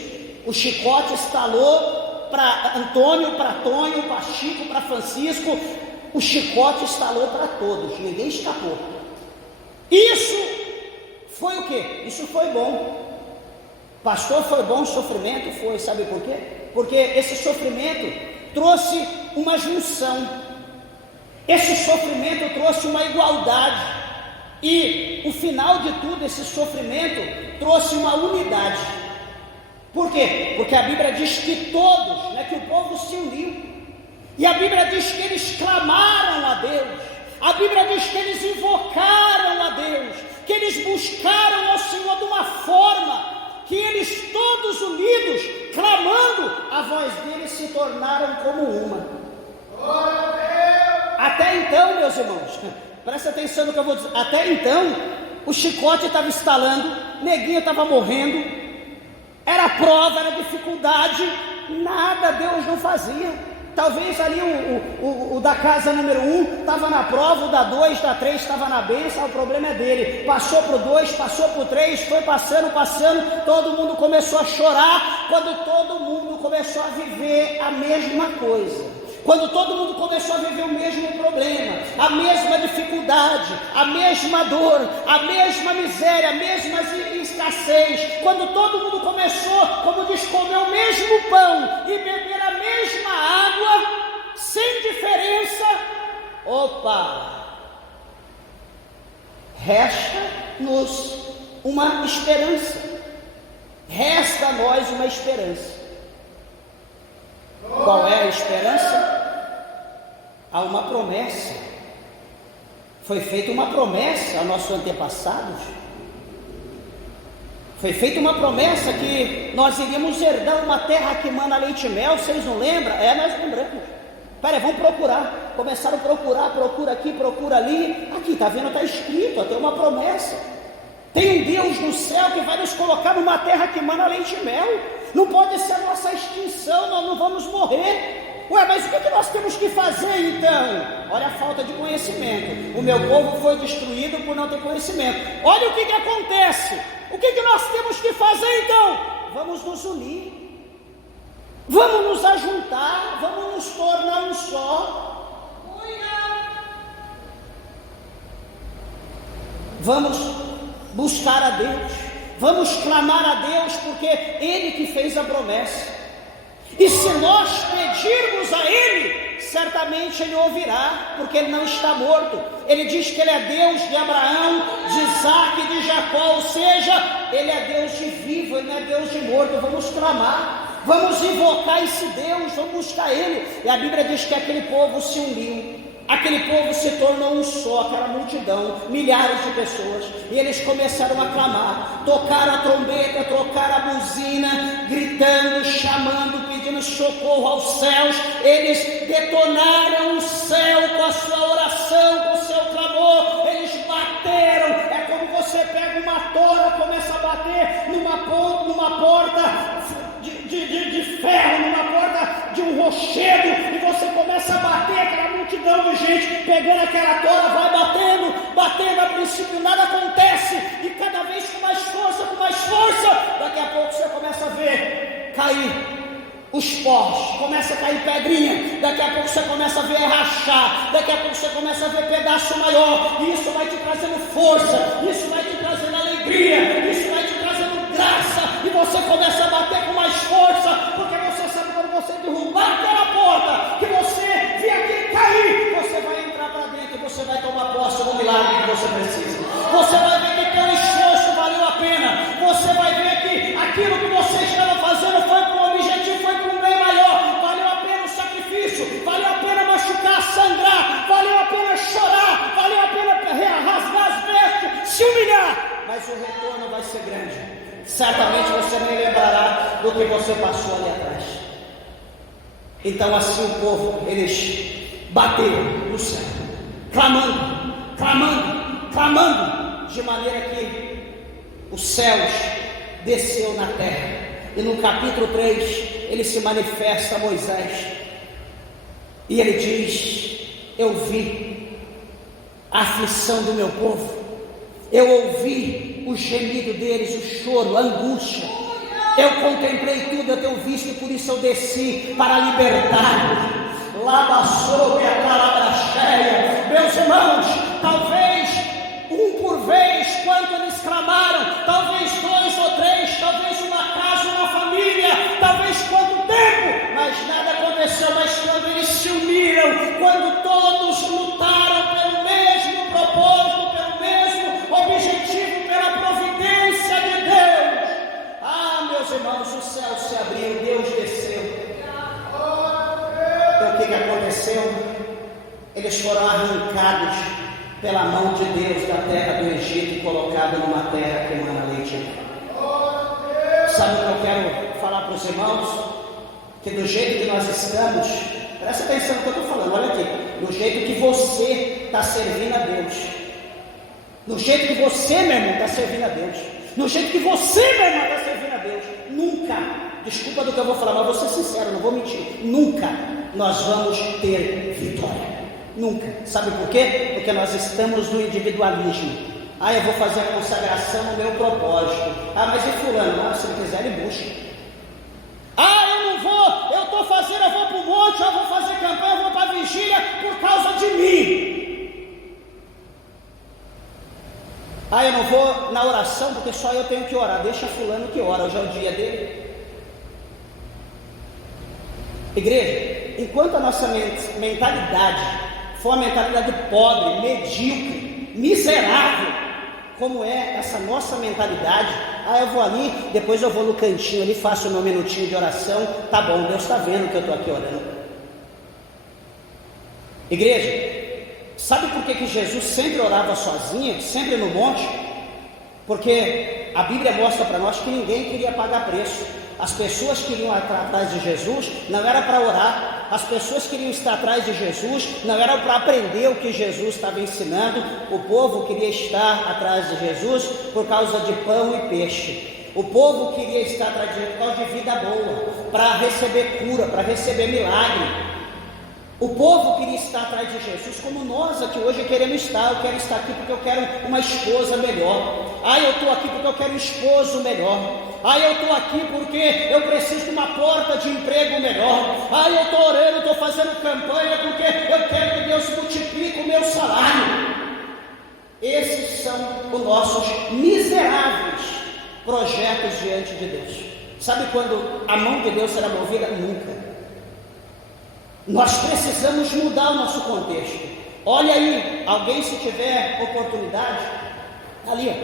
O chicote estalou para Antônio, para Tonho, para Chico, para Francisco. O chicote estalou para todos, ninguém escapou. Isso foi o quê? Isso foi bom. Pastor, foi bom o sofrimento? Foi, sabe por quê? Porque esse sofrimento trouxe uma junção, esse sofrimento trouxe uma igualdade, E o final de tudo, esse sofrimento, trouxe uma unidade. Por quê? Porque a Bíblia diz que todos, que o povo se uniu. E a Bíblia diz que eles clamaram a Deus. A Bíblia diz que eles invocaram a Deus, que eles buscaram ao Senhor de uma forma que eles todos unidos, clamando, a voz deles se tornaram como uma. Até então, meus irmãos, presta atenção no que eu vou dizer. Até então, o chicote estava estalando, neguinho estava morrendo, era prova, era dificuldade, nada Deus não fazia. Talvez ali o da casa número 1 estava na prova, o da 2, da 3 estava na bênção, o problema é dele. Passou para o 2, passou para o 3, foi passando, todo mundo começou a chorar, quando todo mundo começou a viver a mesma coisa. Quando todo mundo começou a viver o mesmo problema, a mesma dificuldade, a mesma dor, a mesma miséria, a mesma escassez, quando todo mundo começou, como diz, comer o mesmo pão e beber a mesma água, sem diferença, resta-nos uma esperança, resta a nós uma esperança. Qual é a esperança? Há uma promessa. Foi feita uma promessa aos nossos antepassados. Foi feita uma promessa que nós iríamos herdar uma terra que mana leite e mel. Vocês não lembram? Nós lembramos. Peraí, vamos procurar. Começaram a procurar, procura aqui, procura ali. Aqui, está vendo? Está escrito, tem uma promessa. Tem um Deus no céu que vai nos colocar numa terra que mana leite e mel. Não pode ser a nossa extinção, nós não vamos morrer. Mas o que nós temos que fazer então? Olha a falta de conhecimento. O meu povo foi destruído por não ter conhecimento. Olha o que acontece. O que nós temos que fazer então? Vamos nos unir. Vamos nos ajuntar. Vamos nos tornar um só. Vamos buscar a Deus. Vamos clamar a Deus, porque Ele que fez a promessa. E se nós pedirmos a Ele, certamente Ele ouvirá, porque Ele não está morto. Ele diz que Ele é Deus de Abraão, de Isaac e de Jacó, ou seja, Ele é Deus de vivo, Ele não é Deus de morto. Vamos clamar, vamos invocar esse Deus, vamos buscar Ele. E a Bíblia diz que aquele povo se uniu. Aquele povo se tornou um só, aquela multidão, milhares de pessoas, e eles começaram a clamar, tocaram a trombeta, tocaram a buzina, gritando, chamando, pedindo socorro aos céus. Eles detonaram o céu com a sua oração, com o seu clamor. Eles bateram. É como você pega uma tora, começa a bater numa porta de ferro, numa porta de um rochedo, e você começa a bater, aquela multidão de gente pegando aquela tora, vai batendo, a princípio nada acontece, e cada vez com mais força, daqui a pouco você começa a ver cair os pós, começa a cair pedrinha, daqui a pouco você começa a ver rachar, daqui a pouco você começa a ver pedaço maior, e isso vai te trazendo força, isso vai te trazendo alegria, isso vai te trazendo graça, e você começa a bater com mais força, porque você sabe quando você derrubar aquela porta, que você vê aquele cair, você vai entrar para dentro, e você vai tomar posse do milagre que você precisa. Você vai ver que teu esforço valeu a pena, você vai ver que aquilo que você estava fazendo foi para um objetivo, foi para um bem maior, valeu a pena o sacrifício, valeu a pena machucar, sangrar, valeu a pena chorar, valeu a pena rasgar as vestes, se humilhar, mas o retorno vai ser grande. Certamente você nem lembrará do que você passou ali atrás. Então assim o povo, eles bateram no céu, clamando, de maneira que os céus desceu na terra. E no capítulo 3, ele se manifesta a Moisés, e ele diz: eu vi a aflição do meu povo, eu ouvi o gemido deles, o choro, a angústia, eu contemplei tudo, eu tenho visto, e por isso eu desci para libertar-los. Labaçou e a palavra cheia. Meus irmãos, talvez um por vez, quando eles clamaram, talvez 2 ou 3, talvez uma casa, uma família, talvez quanto tempo, mas nada aconteceu. Mas quando eles se uniram, quando todos lutaram pelo mesmo propósito, pelo mesmo arrancados pela mão de Deus da terra do Egito e colocados numa terra que emana leite e mel. Sabe o que eu quero falar para os irmãos? Que do jeito que nós estamos, presta atenção no que eu estou falando, olha aqui, do jeito que você está servindo a Deus, do jeito que você, meu irmão, está servindo a Deus, do jeito que você, meu irmão, está servindo a Deus, nunca, desculpa do que eu vou falar, mas vou ser sincero, não vou mentir, nunca nós vamos ter vitória, nunca. Sabe por quê? Porque nós estamos no individualismo. Eu vou fazer a consagração no meu propósito. Mas e fulano? Se ele quiser, ele busca. Eu não vou, eu estou fazendo, eu vou para o monte, eu vou fazer campanha, eu vou para a vigília por causa de mim. Eu não vou na oração porque só eu tenho que orar, deixa fulano que ora, hoje é o dia dele. Igreja, enquanto a nossa mentalidade for uma mentalidade pobre, medíocre, miserável, como é essa nossa mentalidade, eu vou ali, depois eu vou no cantinho ali, faço o meu minutinho de oração, tá bom, Deus está vendo que eu estou aqui orando. Igreja, sabe por que Jesus sempre orava sozinho, sempre no monte? Porque a Bíblia mostra para nós que ninguém queria pagar preço. As pessoas queriam estar atrás de Jesus, não era para orar. As pessoas queriam estar atrás de Jesus, não era para aprender o que Jesus estava ensinando. O povo queria estar atrás de Jesus por causa de pão e peixe. O povo queria estar atrás de Jesus por causa de vida boa, para receber cura, para receber milagre. O povo queria estar atrás de Jesus, como nós aqui hoje queremos estar. Eu quero estar aqui porque eu quero uma esposa melhor. Eu estou aqui porque eu quero um esposo melhor. Eu estou aqui porque eu preciso de uma porta de emprego melhor. Eu estou orando, estou fazendo campanha porque eu quero que Deus multiplique o meu salário. Esses são os nossos miseráveis projetos diante de Deus. Sabe quando a mão de Deus será movida? Nunca. Nós precisamos mudar o nosso contexto. Olha aí, alguém, se tiver oportunidade, ali,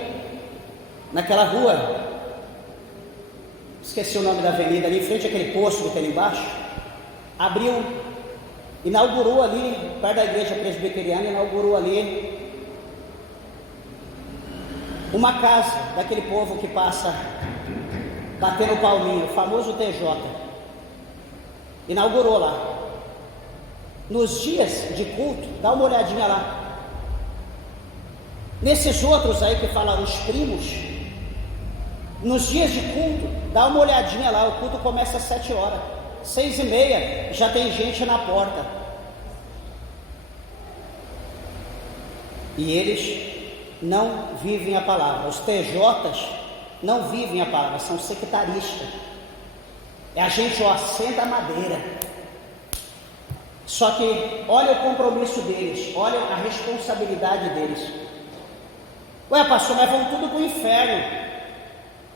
naquela rua, esqueci o nome da avenida, ali em frente àquele posto que tem ali embaixo, inaugurou ali, perto da igreja presbiteriana, inaugurou ali uma casa daquele povo que passa batendo palminha, o famoso TJ. Inaugurou lá. Nos dias de culto, dá uma olhadinha lá. Nesses outros aí que falam os primos, nos dias de culto, dá uma olhadinha lá. O culto começa às 7 horas, 6h30 já tem gente na porta. E eles não vivem a palavra. Os TJs não vivem a palavra, são sectaristas. A gente senta a madeira. Só que olha o compromisso deles, olha a responsabilidade deles. Pastor, mas vão tudo para o inferno,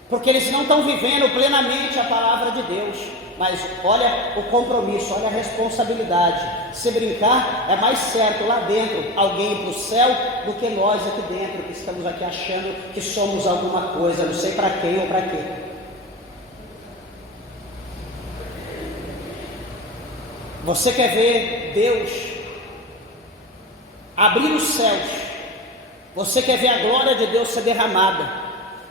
porque eles não estão vivendo plenamente a palavra de Deus. Mas olha o compromisso, olha a responsabilidade. Se brincar, é mais certo lá dentro alguém ir para o céu do que nós aqui dentro, que estamos aqui achando que somos alguma coisa, não sei para quem ou para quê. Você quer ver Deus abrir os céus? Você quer ver a glória de Deus ser derramada?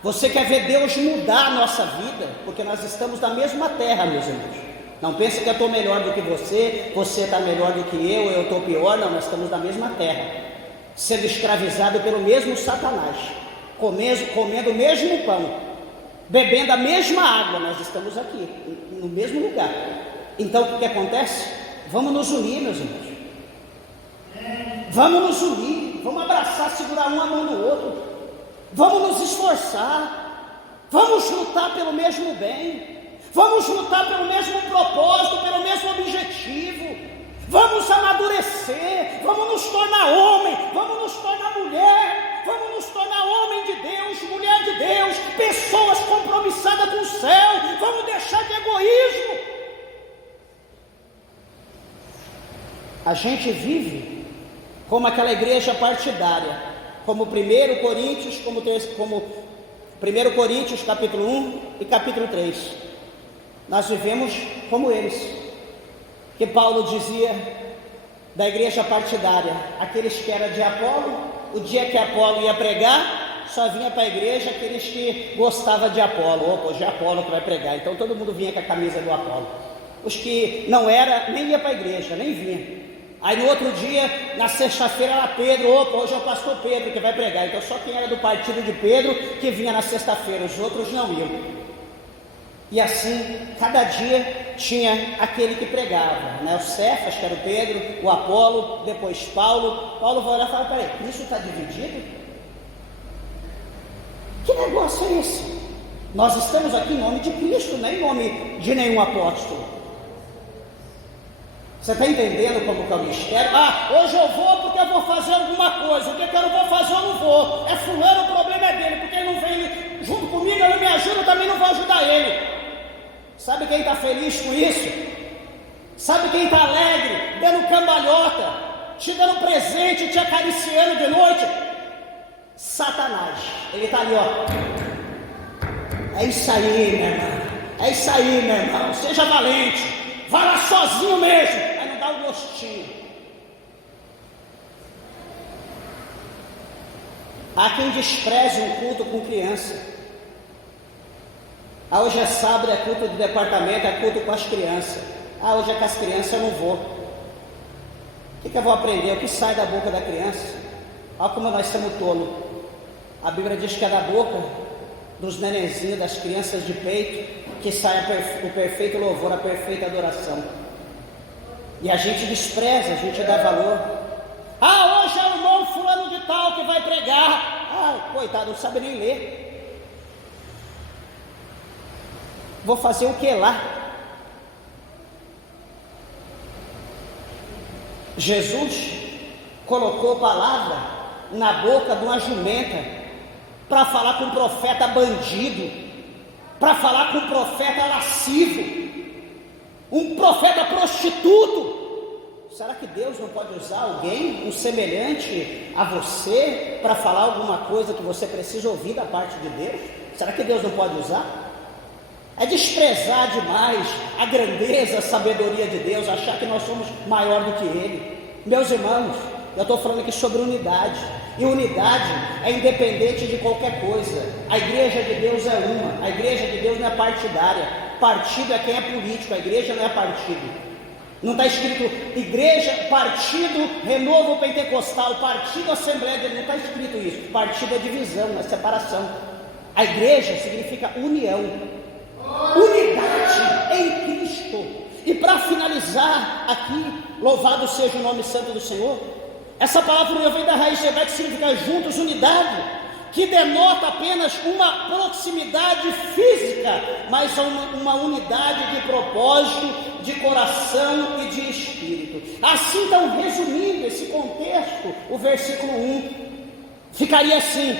Você quer ver Deus mudar a nossa vida? Porque nós estamos na mesma terra, meus irmãos. Não pense que eu estou melhor do que você está melhor do que eu estou pior. Não, nós estamos na mesma terra, sendo escravizado pelo mesmo Satanás, comendo o mesmo pão, bebendo a mesma água. Nós estamos aqui, no mesmo lugar. Então o que acontece? Vamos nos unir, meus irmãos. Vamos nos unir, vamos abraçar, segurar um a mão do outro. Vamos nos esforçar. Vamos lutar pelo mesmo bem. Vamos lutar pelo mesmo propósito, pelo mesmo objetivo. Vamos amadurecer. Vamos nos tornar homem. Vamos nos tornar mulher. Vamos nos tornar homem de Deus, mulher de Deus, pessoas compromissadas com o céu. Vamos deixar de egoísmo. A gente vive como aquela igreja partidária, como 1 Coríntios, como 1 Coríntios capítulo 1 e capítulo 3. Nós vivemos como eles, que Paulo dizia da igreja partidária, aqueles que eram de Apolo. O dia que Apolo ia pregar, só vinha para a igreja aqueles que gostavam de Apolo. Opa, hoje é Apolo que vai pregar, então todo mundo vinha com a camisa do Apolo. Os que não era, nem ia para a igreja, nem vinha. Aí no outro dia, na sexta-feira, era Pedro. Opa, hoje é o pastor Pedro que vai pregar. Então só quem era do partido de Pedro que vinha na sexta-feira, os outros não iam. E assim, cada dia tinha aquele que pregava, né? O Cefas, que era o Pedro, o Apolo, depois Paulo. Paulo vai olhar e fala: peraí, Cristo está dividido? Que negócio é esse? Nós estamos aqui em nome de Cristo, não em nome de nenhum apóstolo. Você está entendendo como que é o mistério? Hoje eu vou porque eu vou fazer alguma coisa. O que eu não vou fazer, eu não vou. É fulano, o problema é dele, porque ele não vem junto comigo, ele não me ajuda, eu também não vou ajudar ele. Sabe quem está feliz com isso? Sabe quem está alegre, dando cambalhota, te dando presente, te acariciando de noite? Satanás. Ele está ali, ó. É isso aí, meu irmão. É isso aí, meu irmão. Seja valente. Vai lá sozinho mesmo. Aí não dá um gostinho. Há quem despreze um culto com criança. Hoje é sábado, é culto do departamento, é culto com as crianças. Hoje é com as crianças, eu não vou. O que eu vou aprender? O que sai da boca da criança? Olha como nós somos tolos. A Bíblia diz que é da boca dos nenenzinhos, das crianças de peito, que sai o perfeito louvor, a perfeita adoração. E a gente despreza, a gente dá valor. Hoje é o irmão fulano de tal que vai pregar. Coitado, não sabe nem ler. Vou fazer o que lá? Jesus colocou palavra na boca de uma jumenta para falar com um profeta bandido, para falar com um profeta lascivo, um profeta prostituto. Será que Deus não pode usar alguém, um semelhante a você, para falar alguma coisa que você precisa ouvir da parte de Deus? Será que Deus não pode usar? É desprezar demais a grandeza, a sabedoria de Deus, achar que nós somos maior do que Ele. Meus irmãos, eu estou falando aqui sobre unidade, e unidade é independente de qualquer coisa. A igreja de Deus é uma, a igreja de Deus não é partidária. Partido é quem é político, a igreja não é partido. Não está escrito igreja, partido, renovo pentecostal, partido, assembleia de Deus, não está escrito isso. Partido é divisão, é separação. A igreja significa união, unidade em Cristo. E para finalizar aqui, louvado seja o nome santo do Senhor, essa palavra vem da raiz hebreia que significa juntos, unidade, que denota apenas uma proximidade física, mas uma unidade de propósito, de coração e de espírito. Assim, então, resumindo esse contexto, o versículo 1 ficaria assim: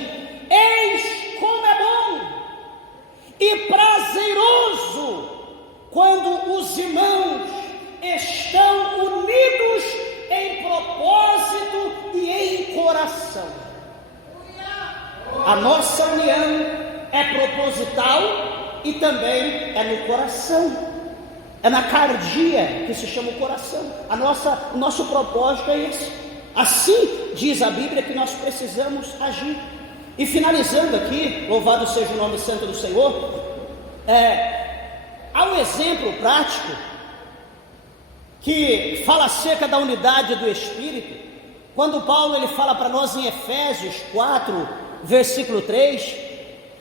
eis como é bom e prazeroso quando os irmãos estão unidos em propósito e em coração. A nossa união é proposital e também é no coração, é na cardia que se chama o coração. O nosso propósito é esse. Assim diz a Bíblia que nós precisamos agir. E finalizando aqui, louvado seja o nome santo do Senhor, há um exemplo prático que fala acerca da unidade do Espírito, quando Paulo ele fala para nós em Efésios 4, versículo 3,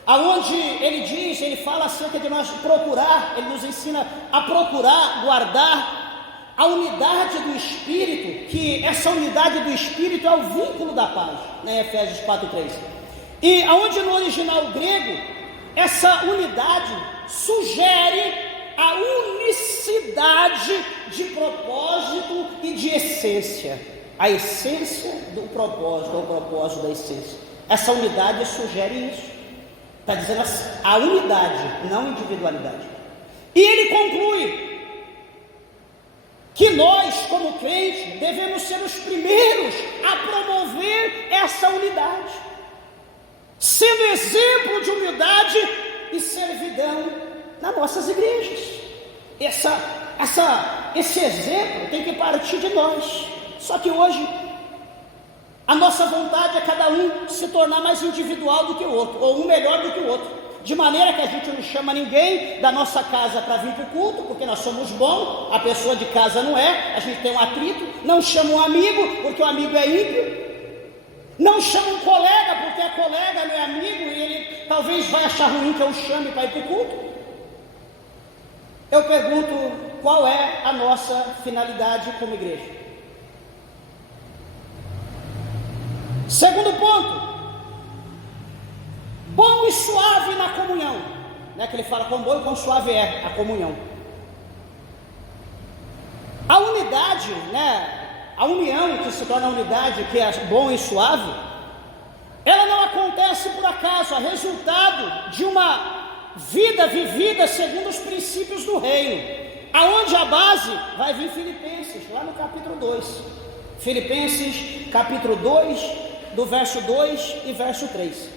aonde ele fala acerca de nós procurar, ele nos ensina a procurar, guardar a unidade do Espírito, que essa unidade do Espírito é o vínculo da paz, né? Efésios 4, 3. E aonde no original grego, essa unidade sugere a unicidade de propósito e de essência. A essência do propósito, o propósito da essência. Essa unidade sugere isso. Está dizendo a unidade, não individualidade. E ele conclui que nós, como crentes, devemos ser os primeiros a promover essa unidade, sendo exemplo de humildade e servidão nas nossas igrejas. Esse exemplo tem que partir de nós. Só que hoje a nossa vontade é cada um se tornar mais individual do que o outro, ou um melhor do que o outro, de maneira que a gente não chama ninguém da nossa casa para vir para o culto, porque nós somos bons, a pessoa de casa não é, a gente tem um atrito, não chama um amigo, porque o amigo é ímpio, não chama um colega, porque é colega, não é amigo, e ele talvez vai achar ruim que eu chame para ir para o culto. Eu pergunto, qual é a nossa finalidade como igreja? Segundo ponto, bom e suave na comunhão, né? Que ele fala, quão bom e quão suave é a comunhão. A unidade, né? A união que se torna unidade, que é bom e suave, ela não acontece por acaso, é resultado de uma vida vivida segundo os princípios do reino, aonde a base vai vir Filipenses, lá no capítulo 2, Filipenses capítulo 2, do verso 2 e verso 3,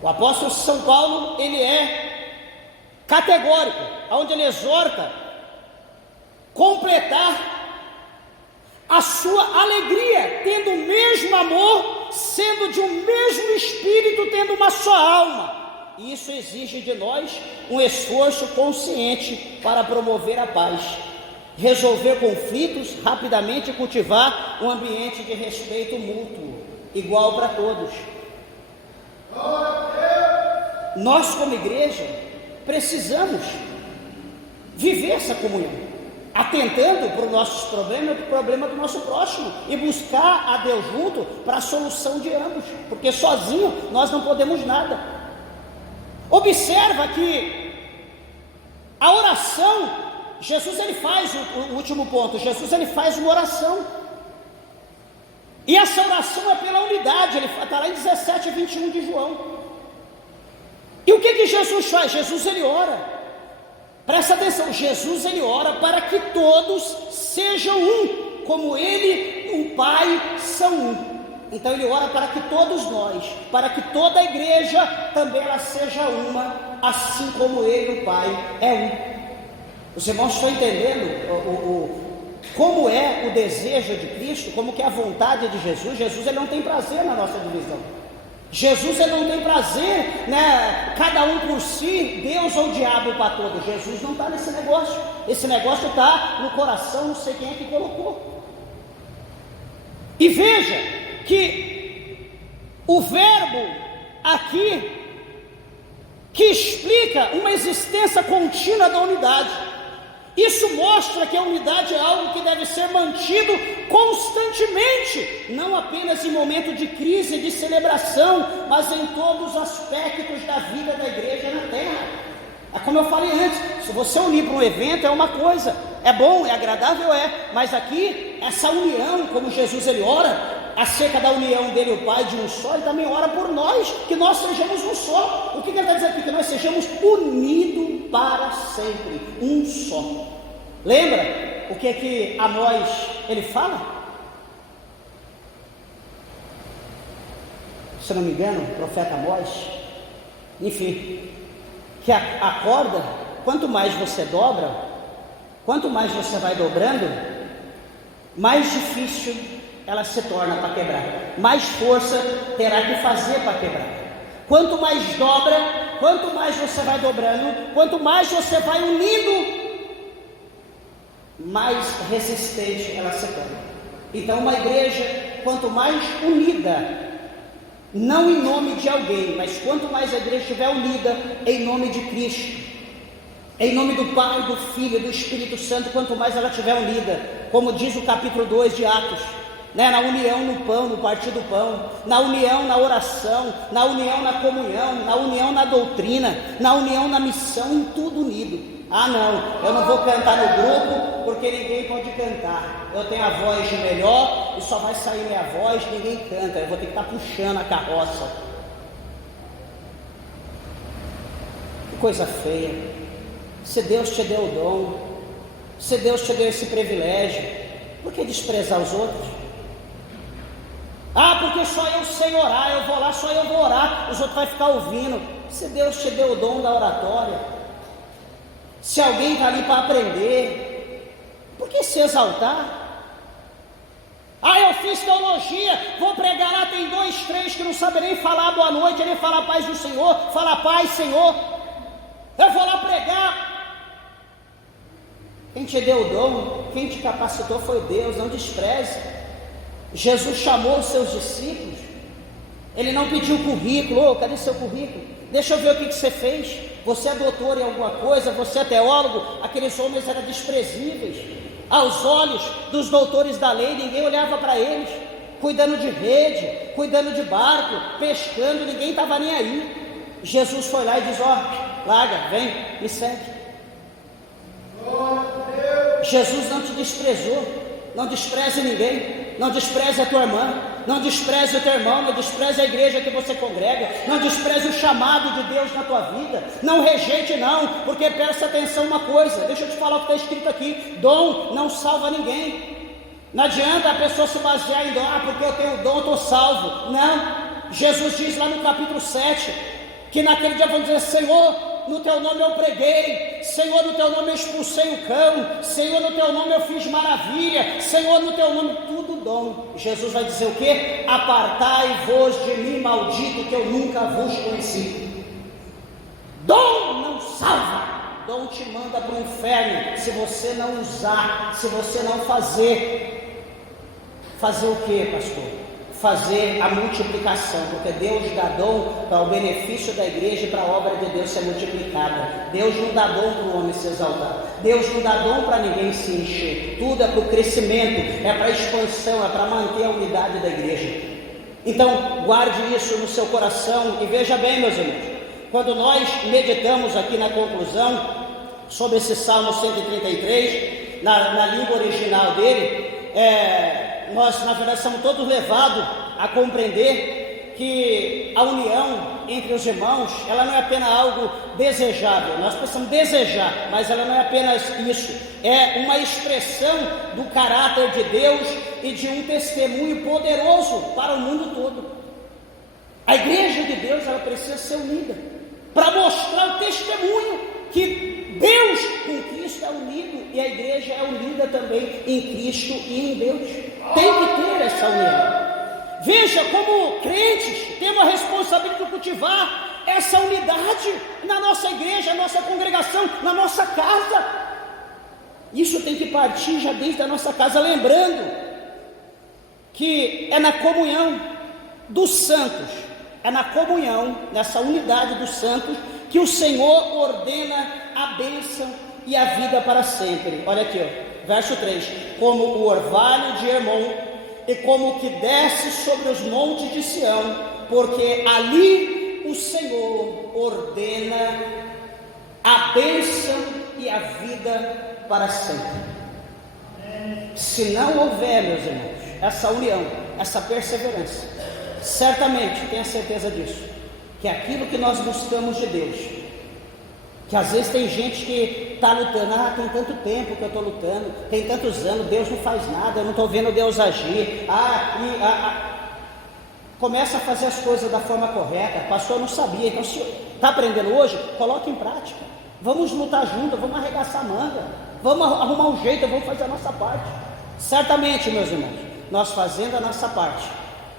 o apóstolo São Paulo, ele é categórico, onde ele exorta completar a sua alegria, tendo o mesmo amor, sendo de um mesmo espírito, tendo uma só alma. E isso exige de nós um esforço consciente para promover a paz, resolver conflitos rapidamente e cultivar um ambiente de respeito mútuo, igual para todos. Nós como igreja precisamos viver essa comunhão, atentando para os nossos problemas e para o problema do nosso próximo, e buscar a Deus junto para a solução de ambos, porque sozinho nós não podemos nada. Observa que a oração, Jesus ele faz o último ponto, Jesus ele faz uma oração, e essa oração é pela unidade, ele está lá em 17 e 21 de João. E o que Jesus faz? Jesus ele ora. Presta atenção, Jesus ele ora para que todos sejam um, como ele e o Pai são um. Então ele ora para que todos nós, para que toda a igreja também ela seja uma, assim como ele e o Pai é um. Os irmãos estão entendendo como é o desejo de Cristo, como que é a vontade de Jesus? Jesus ele não tem prazer na nossa divisão. Jesus ele não tem prazer, né, cada um por si, Deus ou o diabo para todos. Jesus não está nesse negócio. Esse negócio está no coração, não sei quem é que colocou. E veja que o verbo aqui que explica uma existência contínua da unidade. Isso mostra que a unidade é algo que deve ser mantido constantemente, não apenas em momento de crise e de celebração, mas em todos os aspectos da vida da igreja na terra. É como eu falei antes, se você unir para um evento é uma coisa, é bom, é agradável, mas aqui, essa união, como Jesus ele ora, acerca da união dele e o Pai de um só, ele também ora por nós, que nós sejamos um só. O que ele está dizendo aqui? Que nós sejamos unidos para sempre, um só. Lembra o que Amós ele fala? Se não me engano, o profeta Amós, enfim, que a corda, quanto mais você dobra, quanto mais você vai dobrando, mais difícil ela se torna para quebrar, mais força terá que fazer para quebrar. Quanto mais dobra, quanto mais você vai dobrando, quanto mais você vai unindo, mais resistente ela se torna. Então uma igreja, quanto mais unida, não em nome de alguém, mas quanto mais a igreja estiver unida em nome de Cristo, em nome do Pai, do Filho e do Espírito Santo, quanto mais ela estiver unida, como diz o capítulo 2 de Atos, na união no pão, no partir do pão, na união na oração, na união na comunhão, na união na doutrina, na união na missão, em tudo unido. Ah não, eu não vou cantar no grupo porque ninguém pode cantar, eu tenho a voz melhor e só vai sair minha voz, ninguém canta, eu vou ter que estar puxando a carroça. Que coisa feia. Se Deus te deu o dom, se Deus te deu esse privilégio, por que desprezar os outros? Ah, porque só eu sei orar, eu vou lá, só eu vou orar, os outros vão ficar ouvindo. Se Deus te deu o dom da oratória, se alguém está ali para aprender, por que se exaltar? Ah, eu fiz teologia, vou pregar lá, tem 2, 3 que não sabem nem falar boa noite, nem falar paz do Senhor, falar paz, Senhor. Eu vou lá pregar. Quem te deu o dom, quem te capacitou foi Deus, não despreze. Jesus chamou os seus discípulos, Ele não pediu currículo. Cadê seu currículo? Deixa eu ver o que você fez. Você é doutor em alguma coisa, você é teólogo. Aqueles homens eram desprezíveis aos olhos dos doutores da lei, ninguém olhava para eles, cuidando de rede, cuidando de barco, pescando, ninguém estava nem aí. Jesus foi lá e diz: larga, vem, me segue. Jesus não te desprezou. Não despreze ninguém, não despreze a tua irmã, não despreze o teu irmão, não despreze a igreja que você congrega, não despreze o chamado de Deus na tua vida, não rejeite não, porque presta atenção uma coisa, deixa eu te falar o que está escrito aqui: dom não salva ninguém. Não adianta a pessoa se basear em dom, porque eu tenho dom, eu estou salvo. Não, Jesus diz lá no capítulo 7, que naquele dia vão dizer: Senhor, no teu nome eu preguei, Senhor, no teu nome eu expulsei o cão, Senhor, no teu nome eu fiz maravilha, Senhor, no teu nome, tudo dom. Jesus vai dizer o quê? Apartai-vos de mim, maldito, que eu nunca vos conheci. Dom não salva, dom te manda para o inferno, se você não usar, se você não fazer. Fazer o quê, pastor? Fazer a multiplicação, porque Deus dá dom para o benefício da igreja e para a obra de Deus ser multiplicada. Deus não dá dom para o homem se exaltar, Deus não dá dom para ninguém se encher, tudo é para o crescimento, é para a expansão, é para manter a unidade da igreja. Então guarde isso no seu coração e veja bem, meus irmãos, quando nós meditamos aqui na conclusão sobre esse Salmo 133, na língua original dele, nós na verdade somos todos levados a compreender que a união entre os irmãos, ela não é apenas algo desejável, nós precisamos desejar, mas ela não é apenas isso, é uma expressão do caráter de Deus e de um testemunho poderoso para o mundo todo. A igreja de Deus, ela precisa ser unida, para mostrar o testemunho que Deus com Cristo é unido, e a igreja é unida também em Cristo e em Deus. Tem que ter essa união. Veja como crentes temos a responsabilidade de cultivar essa unidade na nossa igreja, na nossa congregação, na nossa casa. Isso tem que partir já desde a nossa casa, lembrando que é na comunhão dos santos, é na comunhão, nessa unidade dos santos, que o Senhor ordena a bênção e a vida para sempre. Olha aqui, verso 3: como o orvalho de Hermon, e como que desce sobre os montes de Sião, porque ali o Senhor ordena a bênção e a vida para sempre. Se não houver, meus irmãos, essa união, essa perseverança, certamente, tenha certeza disso, que aquilo que nós buscamos de Deus, que às vezes tem gente que está lutando, tem tanto tempo que eu estou lutando, tem tantos anos, Deus não faz nada, eu não estou vendo Deus agir, começa a fazer as coisas da forma correta. Pastor, eu não sabia, então se está aprendendo hoje, coloque em prática, vamos lutar juntos, vamos arregaçar a manga, vamos arrumar um jeito, vamos fazer a nossa parte. Certamente, meus irmãos, nós fazendo a nossa parte,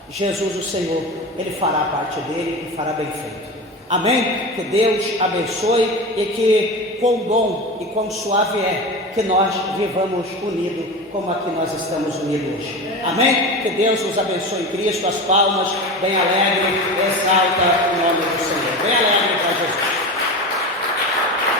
Jesus, o Senhor, Ele fará a parte dele e fará bem feito. Amém? Que Deus abençoe e que quão bom e quão suave é que nós vivamos unidos como aqui nós estamos unidos hoje. Amém? Que Deus nos abençoe em Cristo. As palmas bem alegre, exalta